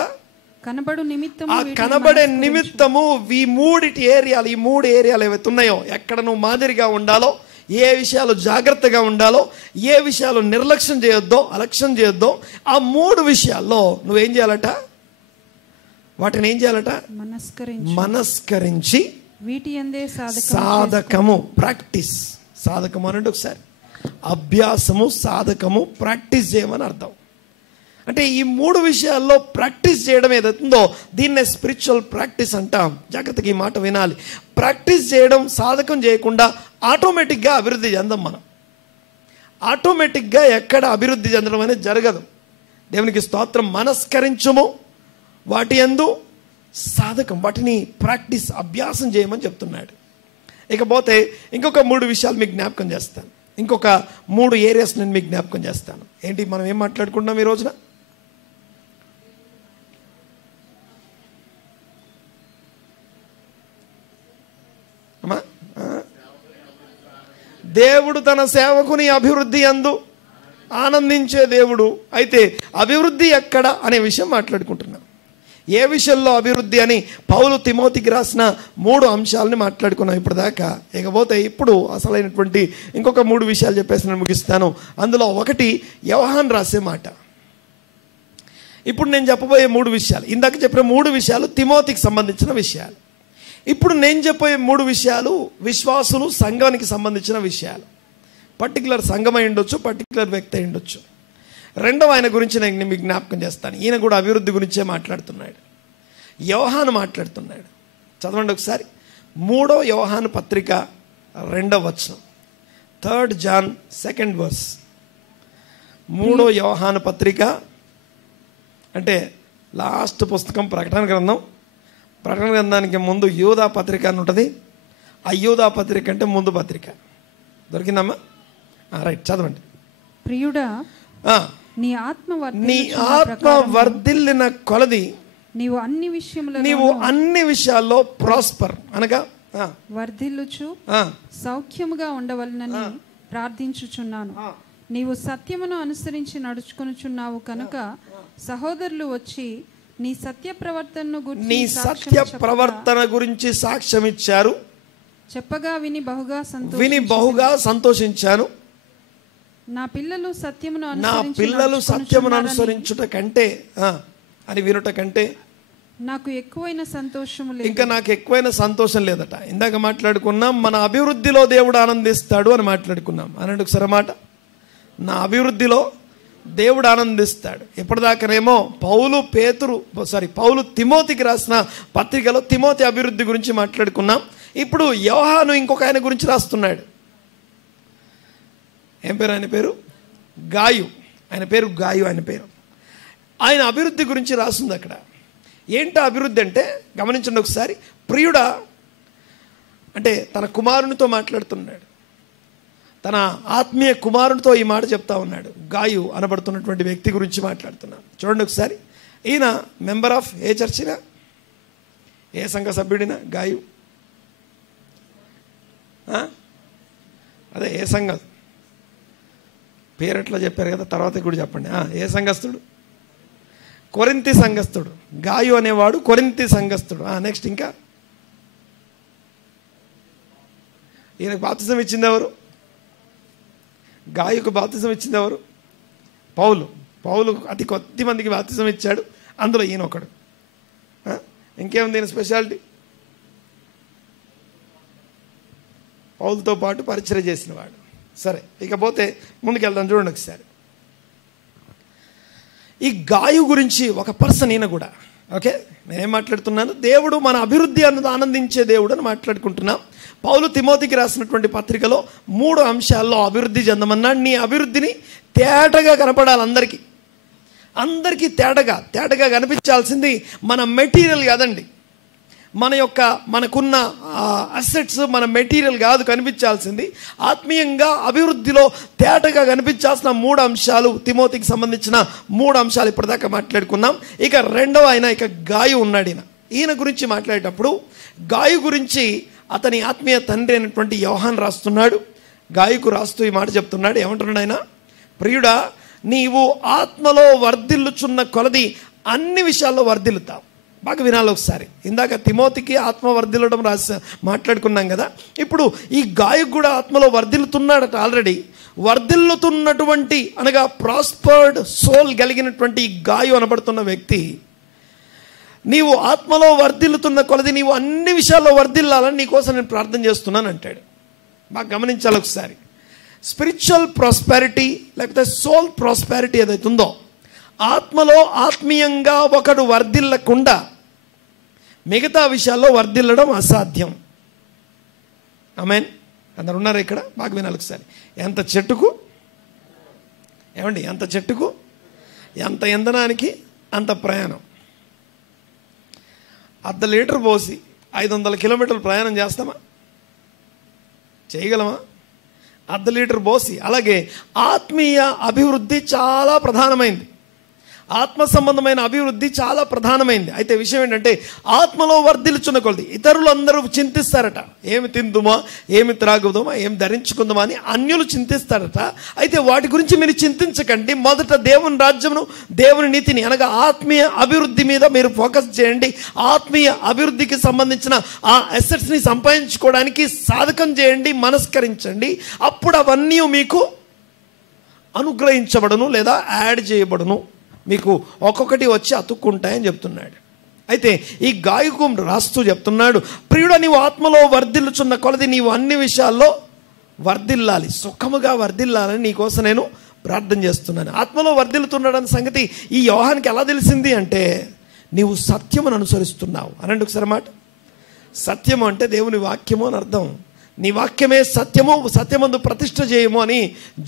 కనబడే నిమిత్తము ఈ 3 ఏరియాలు, ఈ 3 ఏరియాలు ఏవైతే ఉన్నాయో, ఎక్కడ నువ్వు మాదిరిగా ఉండాలో, ఏ విషయాలు జాగ్రత్తగా ఉండాలో, ఏ విషయాలు నిర్లక్ష్యం చేయొద్దో, అలక్ష్యం చేయొద్దో, ఆ 3 విషయాల్లో నువ్వేం చేయాలట? వాటిని ఏం చేయాలట? మనస్కరించి వీటి యందే సాధకము, ప్రాక్టీస్. సాధకము అనండి ఒకసారి. అభ్యాసము, సాధకము, ప్రాక్టీస్ చేయమని అర్థం. అంటే ఈ 3 విషయాల్లో ప్రాక్టీస్ చేయడం ఏదైతుందో దీన్నే స్పిరిచువల్ ప్రాక్టీస్ అంటాం. జాగ్రత్తగా ఈ మాట వినాలి. ప్రాక్టీస్ చేయడం, సాధకం చేయకుండా ఆటోమేటిక్గా అభివృద్ధి చెందాం మనం. ఆటోమేటిక్గా ఎక్కడ అభివృద్ధి చెందడం అనేది జరగదు. దేవునికి స్తోత్రం. మనస్కరించుము, వాటి యందు సాధకం, వాటిని ప్రాక్టీస్, అభ్యాసం చేయమని చెప్తున్నాడు. ఇకపోతే ఇంకొక 3 విషయాలు మీకు జ్ఞాపకం చేస్తాను. ఇంకొక 3 ఏరియాస్ నేను మీకు జ్ఞాపకం చేస్తాను. ఏంటి మనం ఏం మాట్లాడుకుంటున్నాం ఈ రోజున? దేవుడు తన సేవకుని అభివృద్ధి యందు ఆనందించే దేవుడు. అయితే అభివృద్ధి ఎక్కడ అనే విషయం మాట్లాడుకుంటున్నాం. ఏ విషయంలో అభివృద్ధి అని పౌలు తిమోతికి రాసిన 3 అంశాలని మాట్లాడుకున్నాం ఇప్పటిదాకా. ఇకపోతే ఇప్పుడు అసలైనటువంటి ఇంకొక 3 విషయాలు చెప్పేసి నేను ముగిస్తాను. అందులో ఒకటి యోహాను రాసే మాట. ఇప్పుడు నేను చెప్పబోయే 3 విషయాలు, ఇందాక చెప్పిన 3 విషయాలు తిమోతికి సంబంధించిన విషయాలు. ఇప్పుడు నేను చెప్పబోయే 3 విషయాలు విశ్వాసులు, సంఘానికి సంబంధించిన విషయాలు. పర్టికులర్ సంఘం అయి ఉండొచ్చు, పర్టికులర్ వ్యక్తి అయి ఉండొచ్చు. 2వ ఆయన గురించి నేను మీకు జ్ఞాపకం చేస్తాను. ఈయన కూడా అభివృద్ధి గురించే మాట్లాడుతున్నాడు. యోహాను మాట్లాడుతున్నాడు. చదవండి ఒకసారి. 3వ యోహాను పత్రిక 2వ వచనం, 3 John 2nd verse. 3వ యోహాను పత్రిక అంటే లాస్ట్ పుస్తకం ప్రకటన గ్రంథం. ప్రకటన గ్రంథానికి ముందు యూదా పత్రిక అని ఉంటుంది. ఆ యూదా పత్రిక అంటే ముందు పత్రిక. దొరికిందమ్మా? రైట్, చదవండి. ప్రియుడా, నీ ఆత్మ వర్ధిల్లిన కొలది నీవు అన్ని విషయాల్లో ప్రాస్పర్ అనగా వర్ధిల్లుచు సౌఖ్యముగా ఉండవలనని ప్రార్థించుచున్నాను. నీవు సత్యమును అనుసరించి నడుచుకొనుచున్నావు కనుక సహోదరులు వచ్చి నీ సత్య ప్రవర్తన గురించి సాక్ష్యం ఇచ్చారు. చెప్పగా విని బహుగా సంతోషించాను. నా పిల్లలు సత్యమును అనుసరించుట కంటే అని వినుట కంటే నాకు ఎక్కువైన సంతోషము లేదు. ఇంకా నాకు ఎక్కువైన సంతోషం లేదట. ఇందాక మాట్లాడుకున్నాం మన అభివృద్ధిలో దేవుడు ఆనందిస్తాడు అని మాట్లాడుకున్నాం. అనండి ఒకసారి మాట, నా అభివృద్ధిలో దేవుడు ఆనందిస్తాడు. ఇప్పటిదాకానేమో పౌలు తిమోతికి రాసిన పత్రికలో తిమోతి అభివృద్ధి గురించి మాట్లాడుకున్నాం. ఇప్పుడు యోహాను ఇంకొక ఆయన గురించి రాస్తున్నాడు. ఏం పేరు ఆయన పేరు? గాయు. ఆయన అభివృద్ధి గురించి రాస్తుంది అక్కడ. ఏంటో అభివృద్ధి అంటే గమనించండి ఒకసారి. ప్రియుడా అంటే తన కుమారునితో మాట్లాడుతున్నాడు, తన ఆత్మీయ కుమారునితో ఈ మాట చెప్తా ఉన్నాడు. గాయు అనబడుతున్నటువంటి వ్యక్తి గురించి మాట్లాడుతున్నాను. చూడండి ఒకసారి. ఈయన మెంబర్ ఆఫ్ ఏ చర్చినా, ఏ సంఘ సభ్యుడినా? గాయు అదే ఏ సంఘం పేరు ఎట్లా చెప్పారు కదా, తర్వాత కూడా చెప్పండి. ఏ సంఘస్థుడు? కొరింథీ సంఘస్థుడు. గాయు అనేవాడు కొరింథీ సంఘస్థుడు. నెక్స్ట్ ఇంకా ఈయనకు బాప్తిజం ఇచ్చింది ఎవరు? గాయుకు బాప్తిజం ఇచ్చింది ఎవరు? పౌలు అతి కొద్ది మందికి బాప్తిజం ఇచ్చాడు, అందులో ఈయన ఒకడు. ఇంకేముంది ఈయన స్పెషాలిటీ? పౌలుతో పాటు పరిచర్య చేసిన వాడు. సరే, ఇకపోతే ముందుకెళ్దాం. చూడండి ఒకసారి. ఈ గాయు గురించి ఒక పర్సన్ ఈయన కూడా. ఓకే, నేనేం మాట్లాడుతున్నాను? దేవుడు మన అభివృద్ధి అన్నది ఆనందించే దేవుడు అని మాట్లాడుకుంటున్నాం. పౌలు తిమోతికి రాసినటువంటి పత్రికలో 3 అంశాల్లో అభివృద్ధి చెందమన్నాడు. నీ అభివృద్ధిని తేటగా కనపడాలి. అందరికీ తేటగా కనిపించాల్సింది మన మెటీరియల్ కాదండి, మనకున్న అసెట్స్, మన మెటీరియల్ కాదు కనిపించాల్సింది. ఆత్మీయంగా అభివృద్ధిలో తేటగా కనిపించాల్సిన 3 అంశాలు, తిమోతికి సంబంధించిన 3 అంశాలు ఇప్పటిదాకా మాట్లాడుకున్నాం. ఇక రెండవ ఇక గాయు ఉన్నాడు. ఈయన గురించి మాట్లాడేటప్పుడు గాయు గురించి అతని ఆత్మీయ తండ్రి అయినటువంటి యోహాన్ రాస్తున్నాడు. గాయుకు రాస్తూ ఈ మాట చెప్తున్నాడు. ఏమంటున్నాడు ఆయన? ప్రియుడా, నీవు ఆత్మలో వర్ధిల్లుచున్న కొలది అన్ని విషయాల్లో వర్ధిల్లుతావు. బాగా వినాలి ఒకసారి. ఇందాక తిమోతికి ఆత్మ వర్ధిల్లడం మాట్లాడుకున్నాం కదా. ఇప్పుడు ఈ గాయకు కూడా ఆత్మలో వర్ధిల్లుతున్నాడట. ఆల్రెడీ వర్ధిల్లుతున్నటువంటి అనగా ప్రాస్పర్డ్ సోల్ కలిగినటువంటి ఈ గాయు అనబడుతున్న వ్యక్తి, నీవు ఆత్మలో వర్ధిల్లుతున్న కొలది నీవు అన్ని విషయాల్లో వర్ధిల్లాలని నీకోసం నేను ప్రార్థన చేస్తున్నాను అంటాడు. బాగా గమనించాలి ఒకసారి. స్పిరిచువల్ ప్రాస్పారిటీ లేకపోతే సోల్ ప్రాస్పారిటీ ఏదైతే ఉందో, ఆత్మలో ఆత్మీయంగా ఒకడు వర్ధిల్లకుండా మిగతా విషయాల్లో వర్ధిల్లడం అసాధ్యం. ఆమేన్. అందరు ఉన్నారు ఇక్కడ? బాగా వినాలి ఒకసారి. ఎంత చెట్టుకు ఎంత ఇంధనానికి అంత ప్రయాణం. 1/2 లీటర్ పోసి 500 కిలోమీటర్లు ప్రయాణం చేస్తామా? చేయగలమా? 1/2 లీటర్ పోసి. అలాగే ఆత్మీయ అభివృద్ధి చాలా ప్రధానమైంది. ఆత్మ సంబంధమైన అభివృద్ధి చాలా ప్రధానమైంది. అయితే విషయం ఏంటంటే, ఆత్మలో వర్ధిల్చున్న కొలది ఇతరులు అందరూ చింతిస్తారట. ఏమి తిందుమా, ఏమి త్రాగుదామా, ఏమి ధరించుకుందామా అని అన్యులు చింతిస్తారట. అయితే వాటి గురించి మీరు చింతించకండి. మొదట దేవుని రాజ్యమును, దేవుని నీతిని అనగా ఆత్మీయ అభివృద్ధి మీద మీరు ఫోకస్ చేయండి. ఆత్మీయ అభివృద్ధికి సంబంధించిన ఆ అసెట్స్ని సంపాదించుకోవడానికి సాధకం చేయండి, మనస్కరించండి. అప్పుడు అవన్నీ మీకు అనుగ్రహించబడును లేదా యాడ్ చేయబడును. మీకు ఒక్కొక్కటి వచ్చి అతుక్కుంటాయని చెప్తున్నాడు. అయితే ఈ గాయకు రాస్తూ చెప్తున్నాడు, ప్రియుడ, నీవు ఆత్మలో వర్ధిల్లుచున్న కొలది నీవు అన్ని విషయాల్లో వర్ధిల్లాలి, సుఖముగా వర్ధిల్లాలని నీకోసం నేను ప్రార్థన చేస్తున్నాను. ఆత్మలో వర్ధిల్లుతున్నాడన్న సంగతి ఈ యోహానికి ఎలా తెలిసింది అంటే, నీవు సత్యమును అనుసరిస్తున్నావు. అనండి ఒకసారి మాట. సత్యము అంటే దేవుని వాక్యము అని అర్థం. నీ వాక్యమే సత్యము, సత్యమందు ప్రతిష్ఠ చేయము అని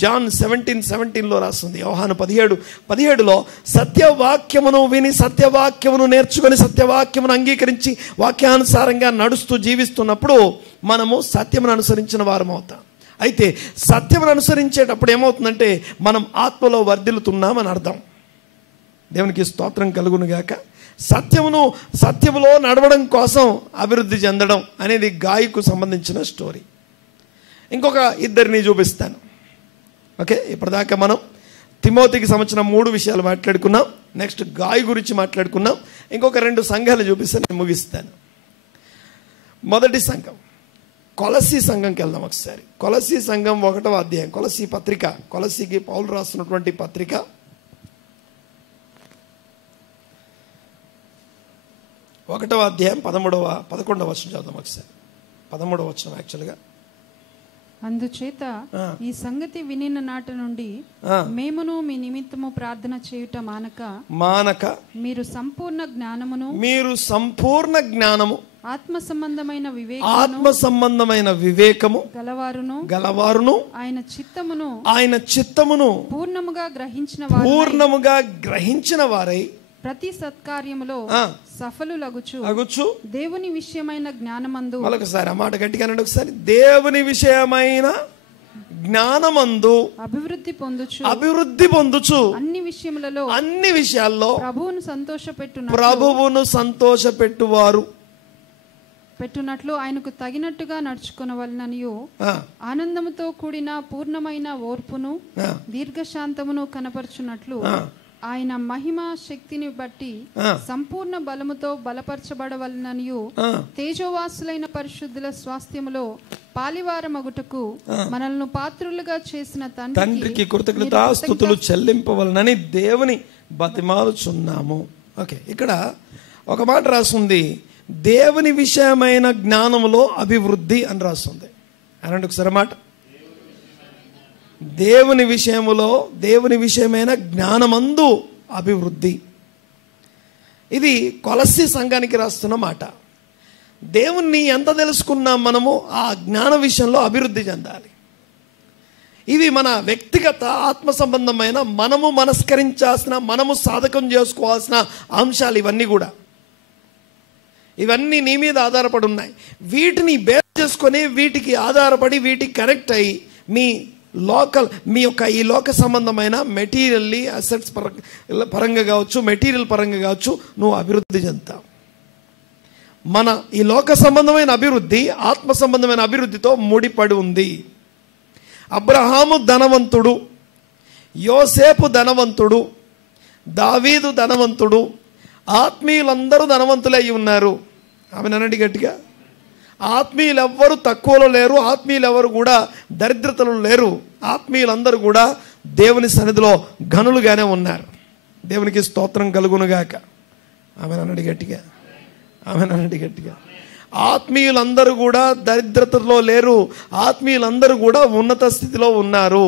జాన్ 17:17 రాస్తుంది. యోహాను 17:17 సత్యవాక్యమును విని సత్యవాక్యమును నేర్చుకొని సత్యవాక్యమును అంగీకరించి వాక్యానుసారంగా నడుస్తూ జీవిస్తున్నప్పుడు మనము సత్యమును అనుసరించిన వారం అవుతాం. అయితే సత్యమును అనుసరించేటప్పుడు ఏమవుతుందంటే, మనం ఆత్మలో వర్ధిల్లుతున్నామని అర్థం. దేవునికి స్తోత్రం కలుగును గాక. సత్యములో నడవడం కోసం అభివృద్ధి చెందడం అనేది గాయకు సంబంధించిన స్టోరీ. ఇంకొక 2 చూపిస్తాను. ఓకే, ఇప్పటిదాకా మనం తిమోతికి సంబంధించిన 3 విషయాలు మాట్లాడుకున్నాం. నెక్స్ట్ గాయ్ గురించి మాట్లాడుకున్నాం. ఇంకొక 2 సంఘాలు చూపిస్తే నేను ముగిస్తాను. మొదటి సంఘం కొలసీ సంఘంకి వెళ్దాం ఒకసారి. కొలసీ సంఘం 1వ అధ్యాయం, కొలసీ పత్రిక, కొలసీకి పౌలు రాస్తున్నటువంటి పత్రిక 1వ అధ్యాయం 11వ వచనం చదువుదాం ఒకసారి. 13వ వచనం యాక్చువల్గా. అందుచేత ఈ సంగతి వినిన నాటి నుండి మేమును మీ నిమిత్తము ప్రార్థన చేయుట మానక మీరు సంపూర్ణ జ్ఞానము ఆత్మ సంబంధమైన వివేకము గలవారును ఆయన చిత్తమును పూర్ణముగా గ్రహించిన వారై ప్రతి సత్కార్యములో సఫలులగుచు దేవుని విషయమైన జ్ఞానమందు, మరొకసారి ఆ మాట గట్టిగా అనండి ఒకసారి, దేవుని విషయమైన జ్ఞానమందు అభివృద్ధి పొందుచు అన్ని విషయాల్లో ప్రభువును సంతోషపెట్టువారు పెట్టునట్లు ఆయనకు తగినట్టుగా నడుచుకొనవలెననియు ఆనందముతో కూడిన పూర్ణమైన ఓర్పును దీర్ఘశాంతమును కనపరచునట్లు ఆయన మహిమ శక్తిని బట్టి సంపూర్ణ బలముతో బలపరచబడవలననియు తేజోవాసులైన పరిశుద్ధుల స్వాస్థ్యములో పాలివారమగుటకు మనల్ని పాత్రులుగా చేసిన తండ్రికి కృతజ్ఞతాస్తుతులు చెల్లింపవలనని దేవుని బతిమాలుచున్నాము. ఓకే, ఇక్కడ ఒక మాట రాస్తుంది, దేవుని విషయమైన జ్ఞానములో అభివృద్ధి అని రాస్తుంది. అనండి ఒకసారి మాట, దేవుని విషయమైన జ్ఞానమందు అభివృద్ధి. ఇది కొలస్సీ సంఘానికి రాస్తున్న మాట. దేవుణ్ణి ఎంత తెలుసుకున్నాం మనము, ఆ జ్ఞాన విషయంలో అభివృద్ధి చెందాలి. ఇవి మన వ్యక్తిగత ఆత్మ సంబంధమైన మనము మనస్కరించాల్సిన, మనము సాధకం చేసుకోవాల్సిన అంశాలు. ఇవన్నీ నీ మీద ఆధారపడి ఉన్నాయి. వీటిని బేస్ చేసుకొని, వీటికి ఆధారపడి, వీటికి కనెక్ట్ అయ్యి మీ యొక్క ఈ లోక సంబంధమైన మెటీరియల్లీ అసెట్స్ పరంగా కావచ్చు, మెటీరియల్ పరంగా కావచ్చు, నువ్వు అభివృద్ధి చెందుతావు. మన ఈ లోక సంబంధమైన అభివృద్ధి ఆత్మ సంబంధమైన అభివృద్ధితో ముడిపడి ఉంది. అబ్రహాము ధనవంతుడు, యోసేపు ధనవంతుడు, దావీదు ధనవంతుడు, ఆత్మీయులందరూ ధనవంతులై ఉన్నారు. ఆమె నన్నండి గట్టిగా. ఆత్మీయులు ఎవ్వరు తక్కువలో లేరు, ఆత్మీయులు ఎవరు కూడా దరిద్రతలు లేరు. ఆత్మీయులందరూ కూడా దేవుని సన్నిధిలో ఘనులుగానే ఉన్నారు. దేవునికి స్తోత్రం కలుగునుగాక. ఆమె నన్నండి గట్టిగా. ఆత్మీయులందరూ కూడా దరిద్రతలో లేరు, ఆత్మీయులందరూ కూడా ఉన్నత స్థితిలో ఉన్నారు.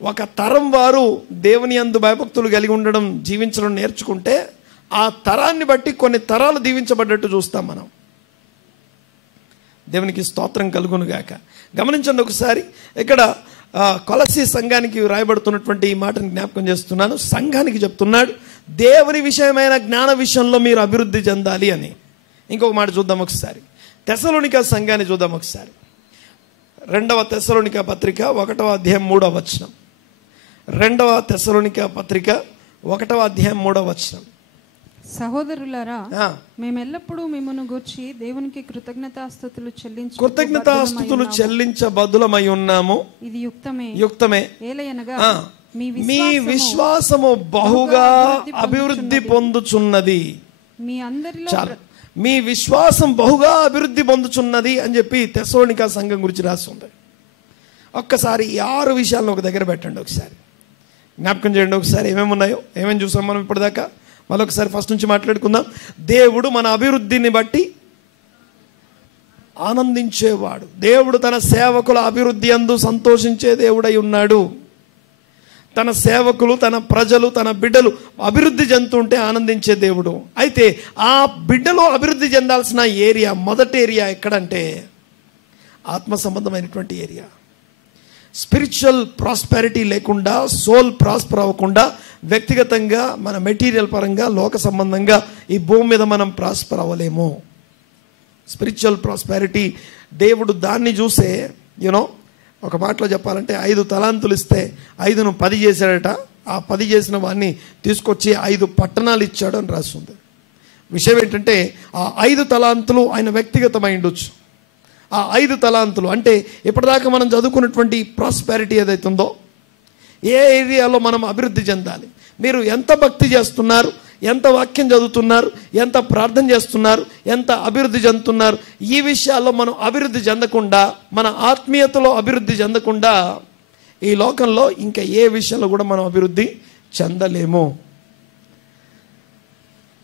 ఒక తరం వారు దేవుని యందు భయభక్తులు కలిగి ఉండడం, జీవించడం నేర్చుకుంటే ఆ తరాన్ని బట్టి కొన్ని తరాలు దీవించబడ్డట్టు చూస్తాం మనం. దేవునికి స్తోత్రం కలుగునుగాక. గమనించండి ఒకసారి, ఇక్కడ కొలసీ సంఘానికి రాయబడుతున్నటువంటి ఈ మాటను జ్ఞాపకం చేస్తున్నాను. సంఘానికి చెప్తున్నాడు, దేవుని విషయమైన జ్ఞాన విషయంలో మీరు అభివృద్ధి చెందాలి అని. ఇంకొక మాట చూద్దాం ఒకసారి, తెస్సలోనిక సంఘాన్ని చూద్దాం ఒకసారి. 2వ తెస్సలోనిక పత్రిక 1వ అధ్యాయం 3వ వచనం. 2వ తెస్సలోనిక పత్రిక 1వ అధ్యాయం 3వ వచనం. సహోదరులారా, మేమెల్లప్పుడూ మిమ్మును గూర్చి దేవునికి కృతజ్ఞతాస్తుతులు చెల్లించబద్దులమై ఉన్నాము. ఇది యుక్తమే. ఏలయనగా మీ విశ్వాసము బహుగా అభివృద్ధి పొందుచున్నది. మీ విశ్వాసం బహుగా అభివృద్ధి పొందుచున్నది అని చెప్పి తెస్సలోనిక సంఘం గురించి రాస్తుంది. ఒక్కసారి ఈ 6 విషయాలను ఒక దగ్గర పెట్టండి, ఒకసారి జ్ఞాపకం చేయండి. ఒకసారి ఏమేమి ఉన్నాయో, ఏమేమి చూసాం మనం ఇప్పటిదాకా. మరొకసారి ఫస్ట్ నుంచి మాట్లాడుకుందాం. దేవుడు మన అభివృద్ధిని బట్టి ఆనందించేవాడు. దేవుడు తన సేవకుల అభివృద్ధి యందు సంతోషించే దేవుడై ఉన్నాడు. తన సేవకులు, తన ప్రజలు, తన బిడ్డలు అభివృద్ధి చెందుతుంటే ఆనందించే దేవుడు. అయితే ఆ బిడ్డలో అభివృద్ధి చెందాల్సిన ఏరియా, మొదటి ఏరియా ఎక్కడంటే ఆత్మ సంబంధమైనటువంటి ఏరియా. స్పిరిచువల్ ప్రాస్పెరిటీ లేకుండా, సోల్ ప్రాస్పర్ అవ్వకుండా, వ్యక్తిగతంగా మన మెటీరియల్ పరంగా, లోక సంబంధంగా ఈ భూమి మీద మనం ప్రాస్పర్ అవ్వలేము. స్పిరిచువల్ ప్రాస్పెరిటీ, దేవుడు దాన్ని చూసే ఒక మాటలో చెప్పాలంటే 5 తలాంతులు ఇస్తే 5ను 10 చేశాడట. ఆ 10 చేసిన వాడిని తీసుకొచ్చి 5 పట్టణాలు ఇచ్చాడు అని రాస్తుంది. విషయం ఏంటంటే ఆ 5 తలాంతులు ఆయన వ్యక్తిగతమై ఉండొచ్చు. ఆ 5 తలాంతులు అంటే ఇప్పటిదాకా మనం చదువుకున్నటువంటి ప్రాస్పెరిటీ ఏదైతుందో, ఏ ఏరియాలో మనం అభివృద్ధి చెందాలి. మీరు ఎంత భక్తి చేస్తున్నారు, ఎంత వాక్యం చదువుతున్నారు, ఎంత ప్రార్థన చేస్తున్నారు, ఎంత అభివృద్ధి చెందుతున్నారు, ఈ విషయాల్లో మనం అభివృద్ధి చెందకుండా, మన ఆత్మీయతలో అభివృద్ధి చెందకుండా ఈ లోకంలో ఇంకా ఏ విషయంలో కూడా మనం అభివృద్ధి చెందలేము.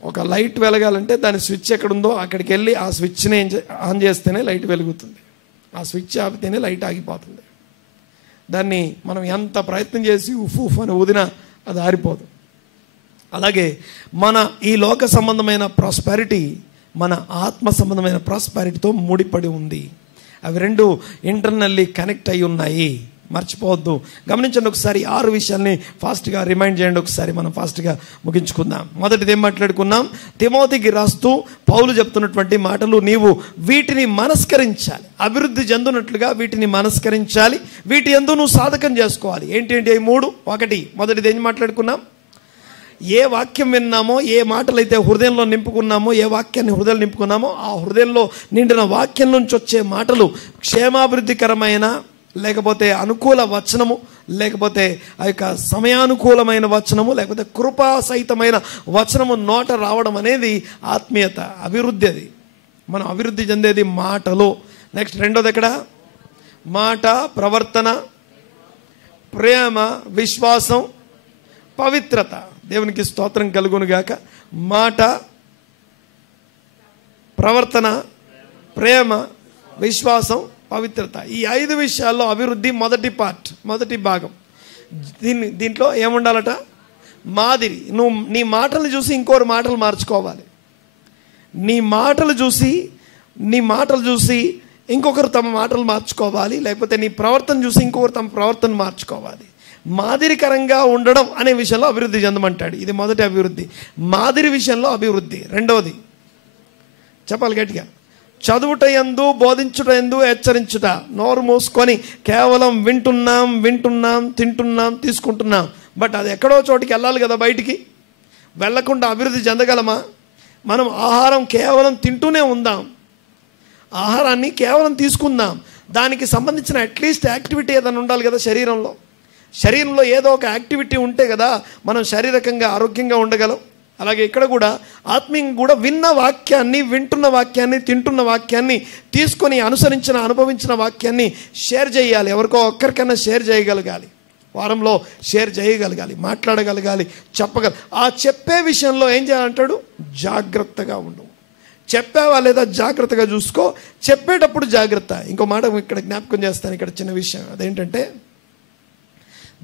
ఒక లైట్ వెలగాలంటే దాని స్విచ్ ఎక్కడుందో అక్కడికి వెళ్ళి ఆ స్విచ్ని ఆన్ చేస్తేనే లైట్ వెలుగుతుంది. ఆ స్విచ్ ఆపితేనే లైట్ ఆగిపోతుంది. దాన్ని మనం ఎంత ప్రయత్నం చేసి ఉఫ్ అని ఊదినా అది ఆరిపోదు. అలాగే మన ఈ లోక సంబంధమైన ప్రాస్పారిటీ మన ఆత్మ సంబంధమైన ప్రాస్పారిటీతో ముడిపడి ఉంది. అవి రెండు ఇంటర్నల్లీ కనెక్ట్ అయి ఉన్నాయి, మర్చిపోవద్దు. గమనించండి ఒకసారి 6 విషయాల్ని ఫాస్ట్గా రిమైండ్ చేయండి. ఒకసారి మనం ఫాస్ట్గా ముగించుకుందాం. మొదటిది ఏం మాట్లాడుకున్నాం? తిమోతికి రాస్తూ పౌలు చెప్తున్నటువంటి మాటలు, నీవు వీటిని మనస్కరించాలి, అభివృద్ధి చెందునట్లుగా వీటిని మనస్కరించాలి, వీటి యందు నువ్వు సాధకం చేసుకోవాలి. ఏంటి అవి 3. మొదటిది ఏం మాట్లాడుకున్నాం? ఏ వాక్యం విన్నామో, ఏ మాటలైతే హృదయంలో నింపుకున్నామో, ఏ వాక్యాన్ని హృదయంలో నింపుకున్నామో ఆ హృదయంలో నిండిన వాక్యం నుంచి వచ్చే మాటలు క్షేమాభివృద్ధికరమైన, లేకపోతే అనుకూల వచనము, లేకపోతే ఆ యొక్క సమయానుకూలమైన వచనము, లేకపోతే కృపా సహితమైన వచనము నోట రావడం అనేది ఆత్మీయత, అభివృద్ధి. అది మనం అభివృద్ధి చెందేది మాటలో. నెక్స్ట్ రెండోది ఎక్కడ? మాట, ప్రవర్తన, ప్రేమ, విశ్వాసం, పవిత్రత. దేవునికి స్తోత్రం కలుగును గాక. మాట, ప్రవర్తన, ప్రేమ, విశ్వాసం, పవిత్రత. ఈ 5 విషయాల్లో అభివృద్ధి మొదటి భాగం. దీంట్లో ఏముండాలట? మాదిరి. నువ్వు నీ మాటలు చూసి ఇంకోరు మాటలు మార్చుకోవాలి. నీ మాటలు చూసి ఇంకొకరు తమ మాటలు మార్చుకోవాలి, లేకపోతే నీ ప్రవర్తన చూసి ఇంకొకరు తమ ప్రవర్తన మార్చుకోవాలి. మాదిరికరంగా ఉండడం అనే విషయంలో అభివృద్ధి చెందమంటాడు. ఇది మొదటి అభివృద్ధి, మాదిరి విషయంలో అభివృద్ధి. రెండవది చెప్పాలి గట్టిగా, చదువుట యందు, బోధించుట యందు హెచ్చరించుట. నోరు మూసుకొని కేవలం వింటున్నాం, తింటున్నాం, తీసుకుంటున్నాం. బట్ అది ఎక్కడో చోటికి వెళ్ళాలి కదా. బయటికి వెళ్ళకుండా అభివృద్ధి చెందగలమా? మనం ఆహారం కేవలం తింటూనే ఉందాం, ఆహారాన్ని కేవలం తీసుకుందాం. దానికి సంబంధించిన అట్లీస్ట్ యాక్టివిటీ ఏదైనా ఉండాలి కదా. శరీరంలో ఏదో ఒక యాక్టివిటీ ఉంటే కదా మనం శారీరకంగా ఆరోగ్యంగా ఉండగలం. అలాగే ఇక్కడ కూడా ఆత్మీయంగా కూడా వింటున్న వాక్యాన్ని, తింటున్న వాక్యాన్ని తీసుకొని అనుభవించిన వాక్యాన్ని షేర్ చేయాలి. ఎవరికో ఒక్కరికన్నా షేర్ చేయగలగాలి, వారంలో షేర్ చేయగలగాలి, మాట్లాడగలగాలి, ఆ చెప్పే విషయంలో ఏం చేయాలంటాడు? జాగ్రత్తగా ఉండు. చెప్పావా లేదా జాగ్రత్తగా చూసుకో. చెప్పేటప్పుడు జాగ్రత్త. ఇంకో మాట ఇక్కడ జ్ఞాపకం చేస్తాను. ఇక్కడ చిన్న విషయం అదేంటంటే,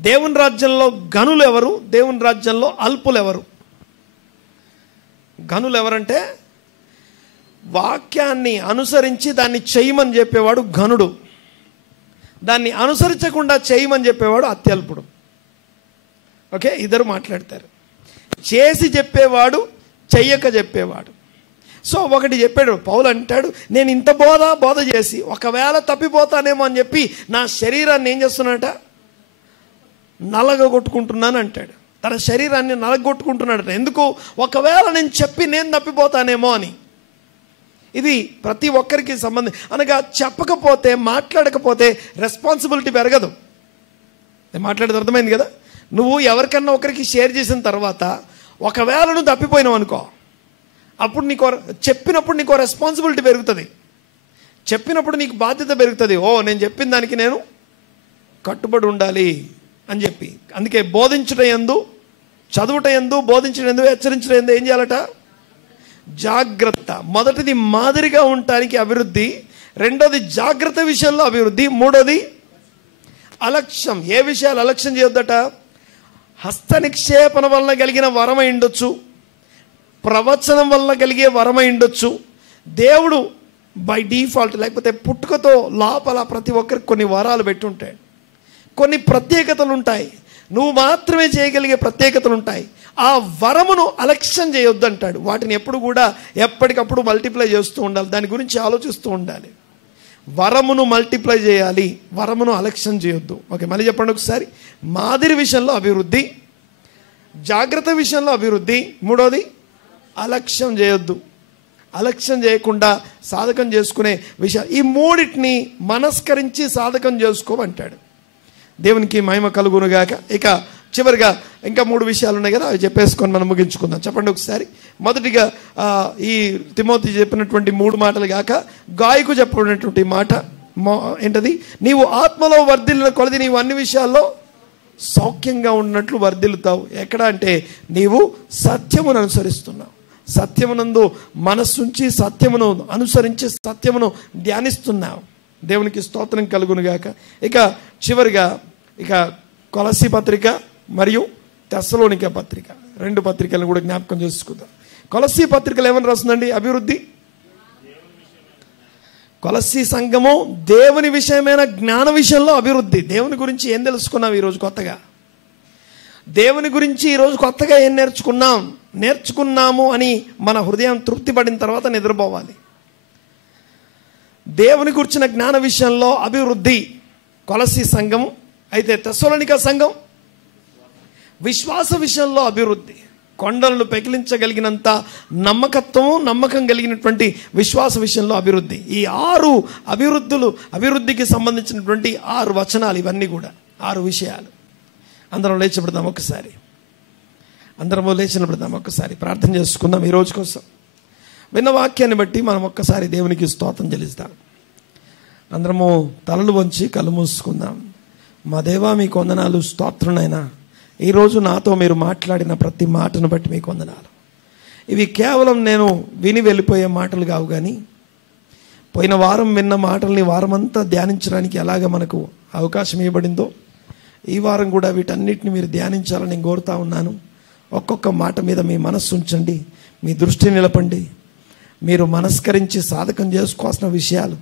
దేవుని రాజ్యంలో గనులు ఎవరు? దేవుని రాజ్యంలో అల్పులు ఎవరు? గనులు ఎవరంటే వాక్యాన్ని అనుసరించి దాన్ని చేయమని చెప్పేవాడు గనుడు, దాన్ని అనుసరించకుండా చేయమని చెప్పేవాడు అత్యల్పుడు. ఓకే, ఇద్దరు మాట్లాడతారు. చేసి చెప్పేవాడు, చెయ్యక చెప్పేవాడు. సో ఒకటి చెప్పాడు పౌలు, అంటాడు నేను ఇంత బోధ చేసి ఒకవేళ తప్పిపోతానేమో అని చెప్పి నా శరీరాన్ని ఏం చేస్తున్నాడట? నలగొట్టుకుంటున్నాను అంటాడు. తన శరీరాన్ని నలగొట్టుకుంటున్నాడట. ఎందుకు? ఒకవేళ నేను తప్పిపోతానేమో అని. ఇది ప్రతి ఒక్కరికి అనగా చెప్పకపోతే, మాట్లాడకపోతే రెస్పాన్సిబిలిటీ పెరగదు. మాట్లాడేది అర్థమైంది కదా. నువ్వు ఎవరికన్నా ఒకరికి షేర్ చేసిన తర్వాత ఒకవేళ నువ్వు తప్పిపోయినావు అనుకో, అప్పుడు చెప్పినప్పుడు నీకు రెస్పాన్సిబిలిటీ పెరుగుతుంది, చెప్పినప్పుడు నీకు బాధ్యత పెరుగుతుంది. నేను చెప్పిన దానికి నేను కట్టుబడి ఉండాలి అని చెప్పి. అందుకే బోధించుట యందు, చదువుట యందు, బోధించుట యందు, హెచ్చరించుట యందు ఏం చేయాలట? జాగ్రత్త. మొదటిది మాదిరిగా ఉండటానికి అభివృద్ధి, రెండోది జాగ్రత్త విషయంలో అభివృద్ధి, మూడోది అలక్ష్యం. ఏ విషయాలు అలక్ష్యం చేయొద్దట? హస్త నిక్షేపణ వలన కలిగిన వరమై ఉండొచ్చు, ప్రవచనం వలన కలిగే వరమై ఉండొచ్చు. దేవుడు బై డిఫాల్ట్ లేకపోతే పుట్టుకతో లోపల ప్రతి ఒక్కరికి కొన్ని వరాలు పెట్టుంటాడు, కొన్ని ప్రత్యేకతలు ఉంటాయి, నువ్వు మాత్రమే చేయగలిగే ప్రత్యేకతలు ఉంటాయి. ఆ వరమును అలక్ష్యం చేయొద్దు అంటాడు. వాటిని ఎప్పుడు కూడా ఎప్పటికప్పుడు మల్టిప్లై చేస్తూ ఉండాలి, దాని గురించి ఆలోచిస్తూ ఉండాలి. వరమును మల్టిప్లై చేయాలి, వరమును అలక్ష్యం చేయొద్దు. ఓకే, మళ్ళీ చెప్పండి ఒకసారి. మాదిరి విషయంలో అభివృద్ధి, జాగ్రత్త విషయంలో అభివృద్ధి, మూడోది అలక్ష్యం చేయొద్దు. అలక్ష్యం చేయకుండా సాధకం చేసుకునే విషయాలు, ఈ మూడింటిని మనస్కరించి సాధకం చేసుకోమంటాడు. దేవునికి మహిమ కలుగునుగాక. ఇక చివరిగా ఇంకా 3 విషయాలు ఉన్నాయి కదా, అవి చెప్పేసుకొని మనం ముగించుకుందాం. చెప్పండి ఒకసారి. మొదటిగా ఈ తిమోతి చెప్పినటువంటి 3 మాటలు కాక గాయకు చెప్పినటువంటి మాట ఏంటది? నీవు ఆత్మలో వర్ధిల్లిన కొలది నీవు అన్ని విషయాల్లో సౌఖ్యంగా ఉన్నట్లు వర్ధిల్లుతావు. ఎక్కడ అంటే నీవు సత్యమును అనుసరిస్తున్నావు, సత్యమునందు మనస్సుంచి సత్యమును అనుసరించి సత్యమును ధ్యానిస్తున్నావు. దేవునికి స్తోత్రం కలుగునుగాక. ఇక చివరిగా ఇక కొలస్సీ పత్రిక మరియు తెస్సలోనిక పత్రిక 2 పత్రికలను కూడా జ్ఞాపకం చేసుకుందాం. కొలస్సీ పత్రికలు ఏమని రాస్తుందండి? అభివృద్ధి. కొలస్సీ సంఘము దేవుని విషయమైన జ్ఞాన విషయంలో అభివృద్ధి. దేవుని గురించి ఏం తెలుసుకున్నాం ఈరోజు కొత్తగా? దేవుని గురించి ఈరోజు కొత్తగా ఏం నేర్చుకున్నాము అని మన హృదయం తృప్తి పడిన తర్వాత నిద్రపోవాలి. దేవుని గురించిన జ్ఞాన విషయంలో అభివృద్ధి కొలస్సీ సంఘము. అయితే తెస్సలోనిక సంఘం విశ్వాస విషయంలో అభివృద్ధి. కొండలను పెకిలించగలిగినంత నమ్మకం కలిగినటువంటి విశ్వాస విషయంలో అభివృద్ధి. ఈ 6 అభివృద్ధికి సంబంధించినటువంటి 6 వచనాలు, ఇవన్నీ కూడా 6 విషయాలు. అందరం లేచిపడదాం ఒకసారి. ప్రార్థన చేసుకుందాం ఈ రోజు కోసం. విన్న వాక్యాన్ని బట్టి మనం ఒక్కసారి దేవునికి స్తోత్రం చెల్లిస్తాం. అందరము తలలు వంచి కళ్ళు మూసుకుందాం. మా దేవా మీకు వందనాలు, స్తోత్రునైనా ఈరోజు నాతో మీరు మాట్లాడిన ప్రతి మాటను బట్టి మీకు వందనాలు. ఇవి కేవలం నేను విని వెళ్ళిపోయే మాటలు కావు, కానీ పోయిన వారం విన్న మాటల్ని వారమంతా ధ్యానించడానికి ఎలాగ మనకు అవకాశం ఇవ్వబడిందో ఈ వారం కూడా వీటన్నిటిని మీరు ధ్యానించాలని నేను కోరుతా ఉన్నాను. ఒక్కొక్క మాట మీద మీ మనస్సు ఉంచండి, మీ దృష్టి నిలపండి. మీరు మనస్కరించి సాధకం చేసుకోవాల్సిన విషయాలు,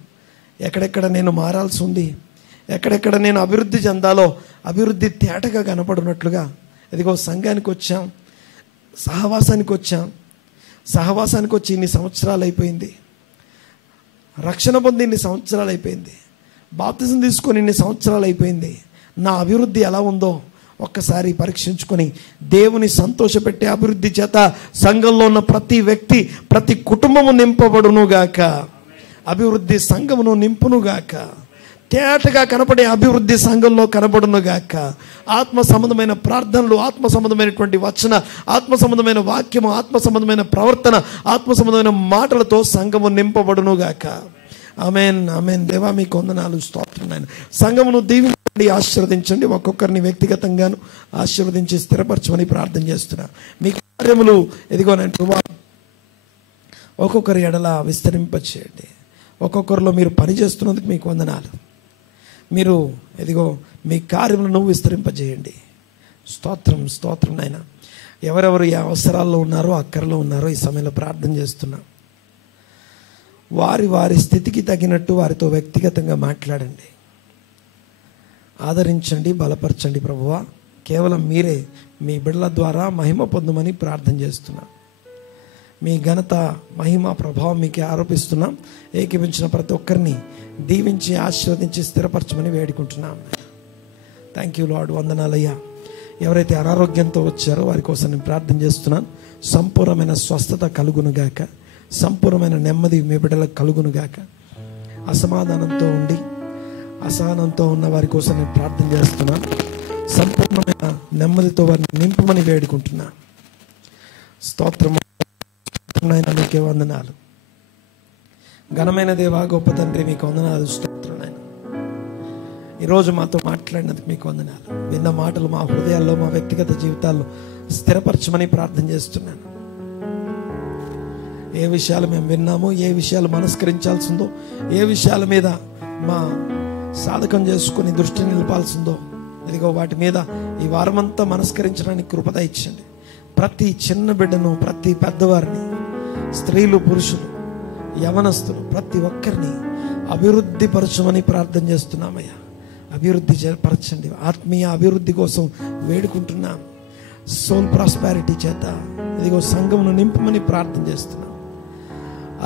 ఎక్కడెక్కడ నేను మారాల్సి ఉంది, ఎక్కడెక్కడ నేను అభివృద్ధి చెందాలో అభివృద్ధి తేటగా కనపడినట్లుగా. ఇదిగో సంఘానికి వచ్చాం, సహవాసానికి వచ్చి ఇన్ని సంవత్సరాలు అయిపోయింది, రక్షణ పొంది ఇన్ని సంవత్సరాలు అయిపోయింది, బాప్తిజం తీసుకొని ఇన్ని సంవత్సరాలు అయిపోయింది. నా అభివృద్ధి ఎలా ఉందో ఒక్కసారి పరీక్షించుకొని దేవుని సంతోషపెట్టే అభివృద్ధి చేత సంఘంలో ఉన్న ప్రతి వ్యక్తి, ప్రతి కుటుంబము నింపబడునుగాక. అభివృద్ధి సంఘమును నింపునుగాక. తేటగా కనపడే అభివృద్ధి సంఘంలో కనబడునుగాక. ఆత్మ సంబంధమైన ప్రార్థనలు, ఆత్మ సంబంధమైనటువంటి వచన, ఆత్మ సంబంధమైన వాక్యము, ఆత్మ సంబంధమైన ప్రవర్తన, ఆత్మ సంబంధమైన మాటలతో సంఘము నింపబడునుగాక. ఆమేన్, ఆమేన్. దేవా మీకు వందనాలు, స్తోత్రం నాయన. సంఘమును దీవించండి, ఆశీర్వదించండి. ఒక్కొక్కరిని వ్యక్తిగతంగాను ఆశీర్వదించి స్థిరపరచమని ప్రార్థన చేస్తున్నా. మీ కార్యములు ఎదిగోనండి ఒక్కొక్కరి ఎడల విస్తరింపచేయండి. ఒక్కొక్కరిలో మీరు పనిచేస్తున్నందుకు మీకు వందనాలు. మీరు ఎదిగో మీ కార్యములను విస్తరింపజేయండి. స్తోత్రం నాయన. ఎవరెవరు ఏ అవసరాల్లో ఉన్నారో, అక్కరలో ఉన్నారో ఈ సమయంలో ప్రార్థన చేస్తున్నా. వారి స్థితికి తగినట్టు వారితో వ్యక్తిగతంగా మాట్లాడండి, ఆదరించండి, బలపరచండి. ప్రభువా, కేవలం మీరే మీ బిడ్డల ద్వారా మహిమ పొందమని ప్రార్థన చేస్తున్నా. మీ ఘనత, మహిమ, ప్రభావం మీకే ఆరోపిస్తున్నాం. ఏకీపించిన ప్రతి ఒక్కరిని దీవించి ఆశీర్వదించి స్థిరపరచమని వేడుకుంటున్నాం. Thank you lord. వందనాలయ్యా. ఎవరైతే అనారోగ్యంతో వచ్చారో వారి కోసం నేను ప్రార్థన చేస్తున్నాను. సంపూర్ణమైన స్వస్థత కలుగునుగాక, సంపూర్ణమైన నెమ్మది మీ బిడ్డలకు కలుగునుగాక. అసమాధానంతో ఉండి అసహనంతో ఉన్న వారి కోసం నేను ప్రార్థన చేస్తున్నాను. సంపూర్ణమైన నెమ్మదితో వారిని నింపమని వేడుకుంటున్నా. స్తోత్రం నాయన, మీకే వందనాలు. ఘనమైన దేవా, గొప్ప తండ్రి, మీకు వందనాలు, స్తోత్రం నాయన. ఈరోజు మాతో మాట్లాడినందుకు మీకు వందనాలు. విన్న మాటలు మా హృదయాల్లో, మా వ్యక్తిగత జీవితాల్లో స్థిరపరచమని ప్రార్థన చేస్తున్నాను. ఏ విషయాలు మేము విన్నామో, ఏ విషయాలు మనస్కరించాల్సిందో, ఏ విషయాల మీద మా సాధకం చేసుకుని దృష్టి నిలపాల్సిందో, ఇదిగో వాటి మీద ఈ వారమంతా మనస్కరించడానికి కృపద ఇచ్చండి. ప్రతి చిన్న బిడ్డను, ప్రతి పెద్దవారిని, స్త్రీలు, పురుషులు, యవనస్తులు, ప్రతి ఒక్కరిని అభివృద్ధి పరచమని ప్రార్థన చేస్తున్నామయ్యా. అభివృద్ధి పరచండి. ఆత్మీయ అభివృద్ధి కోసం వేడుకుంటున్నాం. సోల్ ప్రాస్పారిటీ చేత ఇదిగో సంఘమును నింపమని ప్రార్థన చేస్తున్నాం.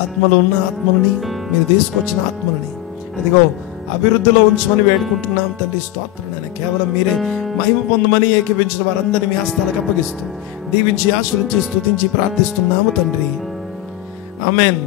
ఆత్మలో ఉన్న ఆత్మలని, మీరు తీసుకొచ్చిన ఆత్మలని ఇదిగో అభివృద్ధిలో ఉంచమని వేడుకుంటున్నాం తండ్రి. స్తోత్రం నాయన. కేవలం మీరే మహిమ పొందమని ఏకీపించిన వారందరినీ మీ హస్తాలకు అప్పగిస్తూ దీవించి ఆశీర్వదించి స్తుతించి ప్రార్థిస్తున్నాము తండ్రి. ఆమేన్.